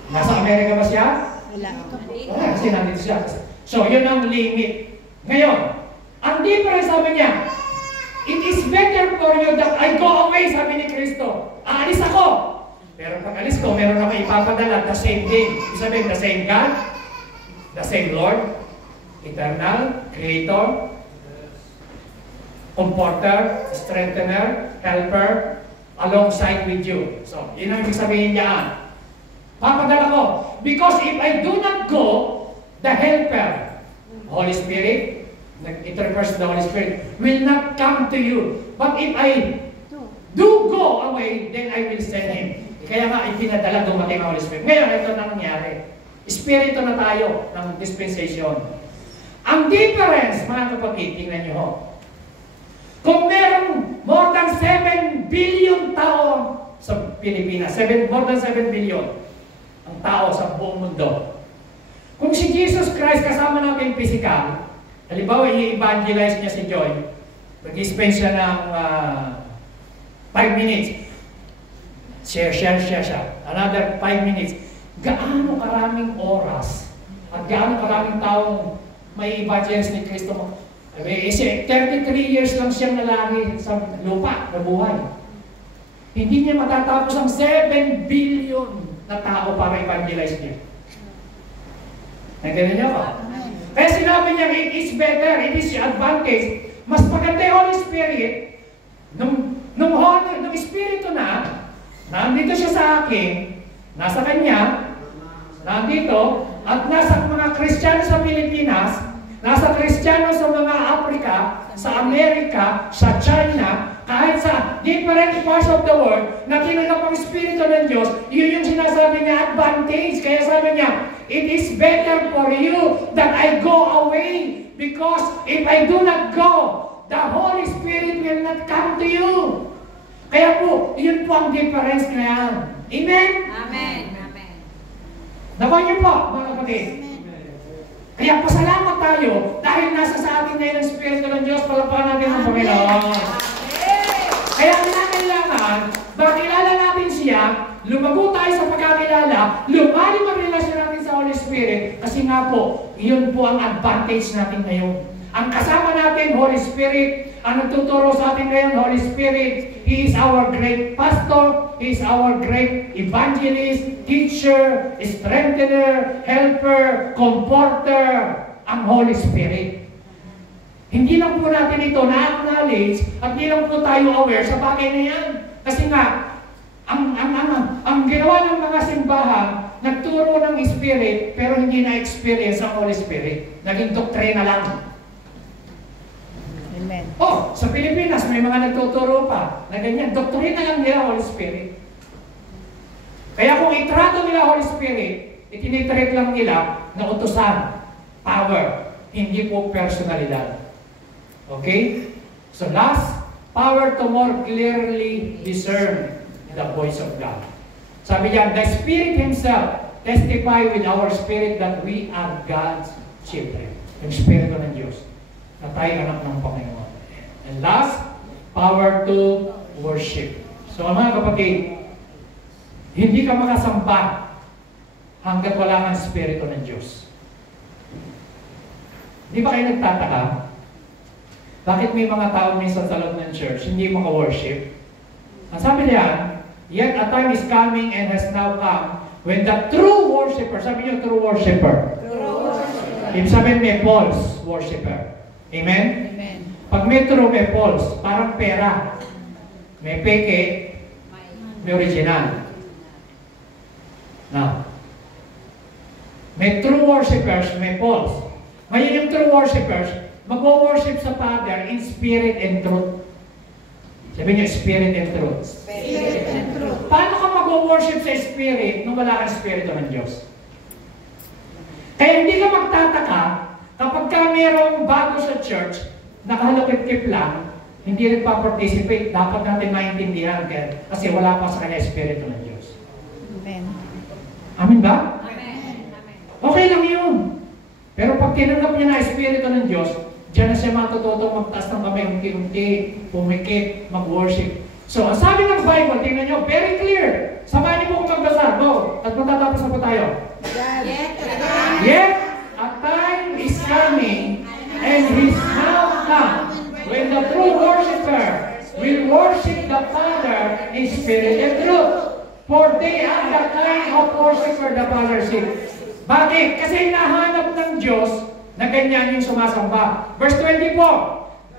Nasa Amerika ba siya? Wala. Wala, kasi nandito siya. So, yun ang limit. Ngayon, ang difference sabi niya, it is better for you that I go away, sabi ni Kristo. Aalis ako. Pero pag alis ko, meron ako ipapadala, the same thing. Ibig sabihin, the same God, the same Lord, eternal, creator, comforter, strengthener, helper, alongside with you. So, yun ang ibig sabihin niya. Papadala ko. Because if I do not go, the helper, Holy Spirit, it refers to the Holy Spirit, will not come to you. But if I do go away, then I will send Him. Kaya nga, ipinadala dumating ang Holy Spirit. Ngayon, ito na nangyari. Espiritu na tayo ng dispensation. Ang difference, mga kapatid, tingnan niyo ho. Kung merong more than 7 billion tao sa Pilipinas, more than 7 billion ang tao sa buong mundo. Kung si Jesus Christ kasama natin physical, halimbawa i-evangelize niya si Joy, mag-spend siya ng 5 minutes, share siya, another 5 minutes, gaano karaming oras at gaano karaming taong may evangelize ni Kristo. 33 years lang siyang nalari sa lupa, na buhay. Hindi niya matatapos ang 7 billion na tao para evangelize niya. Nagkano niyo ba? Kaya sinabi niya, it is better, it is advantage. Mas maganda yung Holy Spirit, nung Espiritu na, nandito siya sa akin, nasa Kanya, nandito, at nasa mga Kristiyano sa Pilipinas, nasa Kristiyano sa mga Africa, sa Amerika, sa China, kahit sa different parts of the world, na kinagap ang Espiritu ng Diyos, yun yung sinasabi niya, advantage. Kaya sabi niya, it is better for you that I go away, because if I do not go, the Holy Spirit will not come to you. Kaya po, yun po ang difference na yan. Amen? Amen. Amen. Nakuha niyo po, mga kapatid. Kaya pasalamat tayo dahil nasa sa atin ngayon ang Espiritu ng Diyos. Palapakan natin ang Panginoon. Kaya kailangan, makilala natin siya, lumago tayo sa pagkakilala, lumalim ang relasyon natin sa Holy Spirit, kasi nga po, yun po ang advantage natin ngayon. Ang kasama natin, Holy Spirit, ang nagtuturo sa atin ngayon, Holy Spirit, He is our great pastor, He is our great evangelist, teacher, strengthener, helper, comforter, ang Holy Spirit. Hindi lang po natin ito na-acknowledge at hindi lang po tayo aware sa bagay na yan. Kasi nga, ang ginawa ng mga simbahan, nagturo ng Spirit, pero hindi na-experience ang Holy Spirit. Naging doktrina lang. Amen. Oh, sa Pilipinas, may mga nagtuturo pa na ganyan. Doktrina lang nila Holy Spirit. Kaya kung itrato nila Holy Spirit, itinitreat lang nila na utusan, power, hindi po personalidad. Okay? So last, power to more clearly discern the voice of God. Sabi niya, the Spirit Himself testify with our spirit that we are God's children. Yung Espiritu ng Diyos. Na tayo anak ng Panginoon. And last, power to worship. So mga kapatid, hindi ka makasamba hanggat wala kang Espiritu ng Diyos. Di ba kayo nagtataka? Bakit may mga tao minsan sa loob ng church, hindi maka-worship? Ang sabi niya, yet a time is coming and has now come when the true worshiper, sabi niyo true worshiper. True worshiper. Ibig sabihin may false worshiper. Amen? Amen. Pag may true, may false. Parang pera. May peke, may original. Now, may true worshippers, may false. Ngayon yung true worshippers, mag-worship sa Father in spirit and truth. Sabi niyo, spirit and truth. Spirit and truth. Paano ka mag-worship sa spirit nung wala kang spirito ng Diyos? Kaya hindi ka magtataka kapag ka mayroong bago sa church, nakahalukip-kip lang, hindi rin pa-participate, dapat natin maintindihan kasi wala pa sa kanya espiritu ng Diyos. Amen. Amin ba? Amen. Okay lang yun. Pero pag tinanggap niya na espiritu ng Diyos, diyan na siya matututong magtaas ng kamay, unti-unti, pumikit, mag-worship. So, ang sabi ng Bible, tingnan nyo, very clear. Samahan niyo po kung magbasa. Go! At matatapos na po tayo. Yet, a time is coming, and is now come, when the true worshiper will worship the Father in spirit and truth. For they are the kind of worshiper the Father seeks. Bakit? Kasi hinahanap ng Diyos na ganyan yung sumasamba. Verse 24,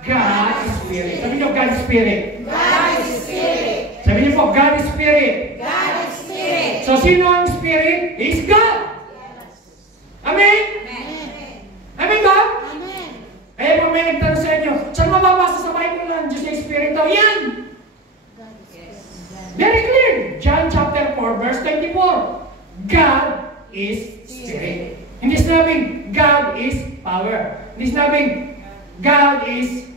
God is Spirit. Sabi niyo, God is Spirit. God is Spirit. Sabi niyo po, God is Spirit. God is Spirit. So, sino ang Spirit? He is God. Amen? Amen ba? Amen. Kaya pag may nagtanong sa inyo, saan mababasa sa Bible lang, Diyos ay Espiritu? Yan! Very clear. John chapter 4, verse 24. God is Spirit. Hindi sinabing God is power. Hindi sinabing God is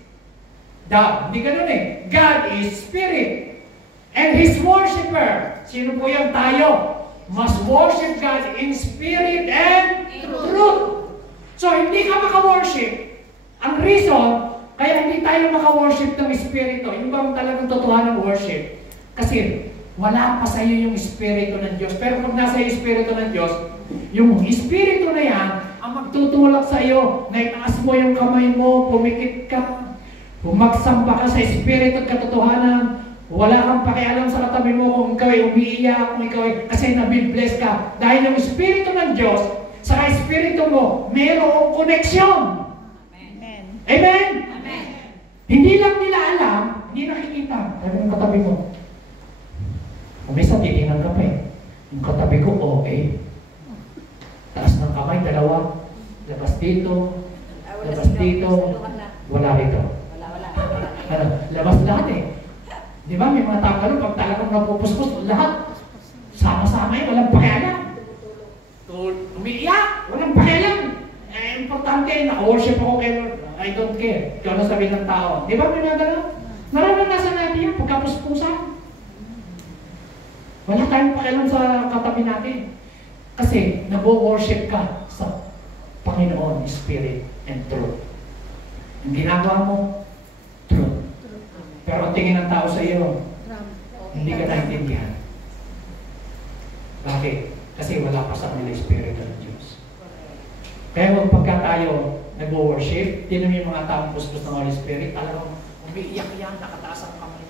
Hindi ganun eh. God is spirit. And His worshiper, sino po yan? Tayo. Must worship God in spirit and truth. So, hindi ka maka-worship. Ang reason, kaya hindi tayo maka-worship ng espiritu. Yung bang talagang totohanan ng worship. Kasi, wala pa sa iyo yung espiritu ng Diyos. Pero kung nasa espiritu ng Diyos, yung espiritu na yan, ang magtutulak sa iyo, na itaas mo yung kamay mo, pumikit ka, magsamba ka sa espiritu at katotohanan, wala kang pakialam sa katabi mo kung ikaw ay umiiyak, kung ikaw ay kasi nabibless ka. Dahil yung espiritu ng Diyos, sa espiritu mo, mayroong koneksyon. Amen. Amen? Amen. Hindi lang nila alam, hindi nakikita. Sabi yung katabi mo, umisa titingnan ka pa eh. Yung katabi ko, okay. Taas ng kamay, dalawa. Labas dito. Labas dito. Wala rito. Ano, labas lahat eh. Di ba, may mga tao ganun, pag talagang napupuspos, lahat. Sama-sama eh, walang pakialam. Umiiyak, walang pakialam. Importante, naka-worship ako kay Lord. I don't care. Ikaw na sabihin ng tao. Di ba, may mga ganun? Naranasan natin yung pagkapuspusan. Wala tayong pakialam sa katabi natin. Kasi nag-worship ka sa Panginoon, Spirit and Truth. Ang ginagawa mo, truth. Pero ang tingin ng tao sa iyo, hindi ka naintindihan. Bakit? Kasi wala pa sa nila Spirit ng Diyos. Kaya kung pagka tayo nag-worship, tinan mo yung mga taong puspos ng Holy Spirit, talagang umiiyak yan, nakataas ang kamay.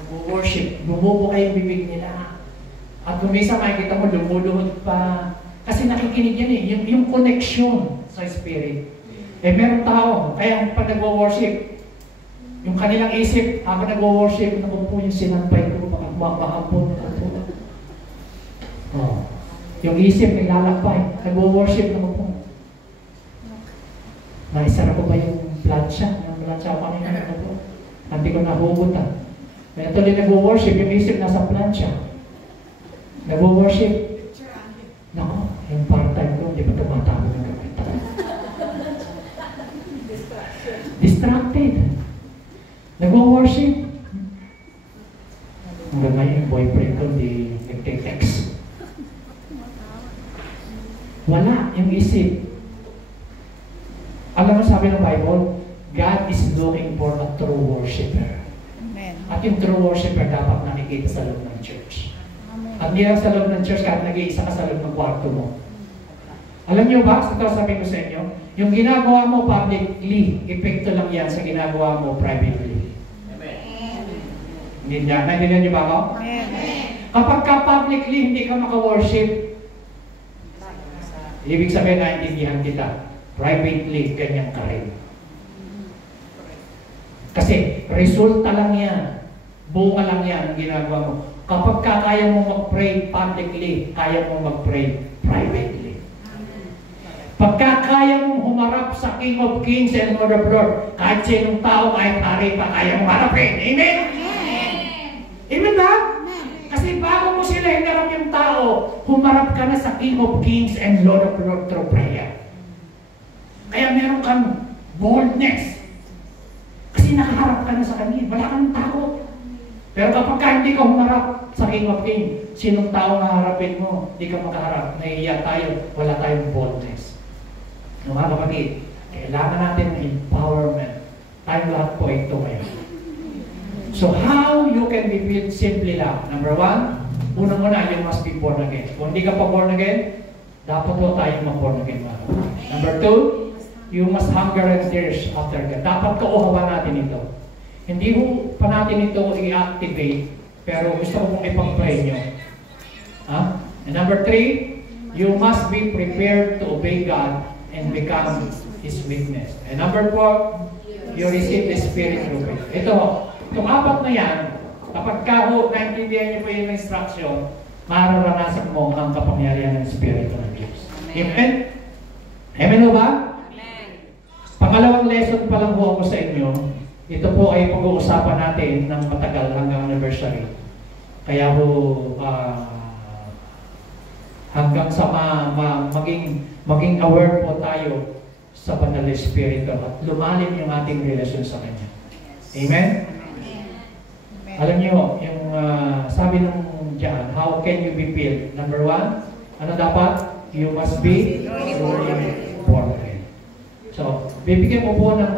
Nag-worship, bumubo kayo yung bibig nila. At kung minsan makikita mo, lumuluhod pa. Kasi nakikinig yan eh, yung connection sa Spirit. Eh meron tao, kaya pag nag-worship, yung kanilang isip, habang nag-worship, naku po yung sinampay ko, baka makahapon, naku po. Oh. Yung isip, naglalakbay, nag-worship, naku po. Naisara ko ba yung plancha? Yung plancha ako kanina, naku po. Hindi ko nahugot ah. Kaya tuloy nag-worship, yung isip nasa plancha. Nag-worship. Naku, yung part-time ko, hindi ba tumatawag ng gawin? Distracted. Nag-worship. Hanggang ngayon yung boyfriend ko, hindi nag-text. Wala, yung isip. Alam mo sabi ng Bible, God is looking for a true worshiper. Amen. At yung true worshiper dapat nakikita sa loob ng church. At hindi lang sa loob ng church, kahit nag-iisa ka sa loob ng kwarto mo. Alam niyo ba, sa ito sabihin ko sa inyo, yung ginagawa mo publicly, epekto lang yan sa ginagawa mo privately. Amen. Naintindihan niyo ba ako? Amen. Kapag ka publicly hindi ka maka-worship, ibig sabihin naintindihan kita. Privately, ganyan ka rin. Kasi resulta lang yan. Bunga lang yan ang ginagawa mo. Kapag kaya mo mag-pray publicly, kaya mo mag-pray privately. Pagka kaya mong humarap sa King of Kings and Lord of Lords, kahit sinong tao, kahit hari pa, kaya mong harapin. Amen? Amen ba? Kasi bago mo sila hinarap yung tao, humarap ka na sa King of Kings and Lord of Lords through prayer. Kaya meron kang boldness. Kasi nakaharap ka na sa kanya. Wala kang takot. Pero kapag hindi ka humarap sa King of Kings, sinong tao na harapin mo, hindi ka makaharap. Nahihiya tayo, wala tayong boldness. Mga kapatid, kailangan natin ng empowerment. Tayo lahat po ito ngayon. So how you can be filled simply lang? Number one, unang-una, you must be born again. Kung hindi ka pa born again, dapat po tayo mag-born again. Number two, you must hunger and thirst after God. Dapat kauhawan natin ito. Hindi po pa natin ito i-activate, pero gusto ko pong ipag-pray nyo. And number three, you must be prepared to obey God and become His witness. And number four, you receive the Spirit through faith. Ito, itong apat na yan, kapag kaho, naintindihan niyo po yung instruction, mararanasan mo ang kapangyarihan ng Spirit ng Diyos. Amen? Amen o ba? Amen. Pangalawang lesson pa lang po ako sa inyo. Ito po ay pag-uusapan natin ng matagal hanggang anniversary. Kaya po, hanggang sa maging aware po tayo sa Banal na Espiritu at lumalim yung ating relasyon sa Kanya. Amen? Alam niyo, yung sabi ng diyan, how can you be filled? Number 1, ano dapat? You must be truly born again. So, bibigyan mo po ng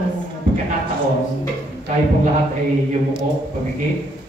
pagkakataon, tayo pong lahat ay yumuko, pamikit.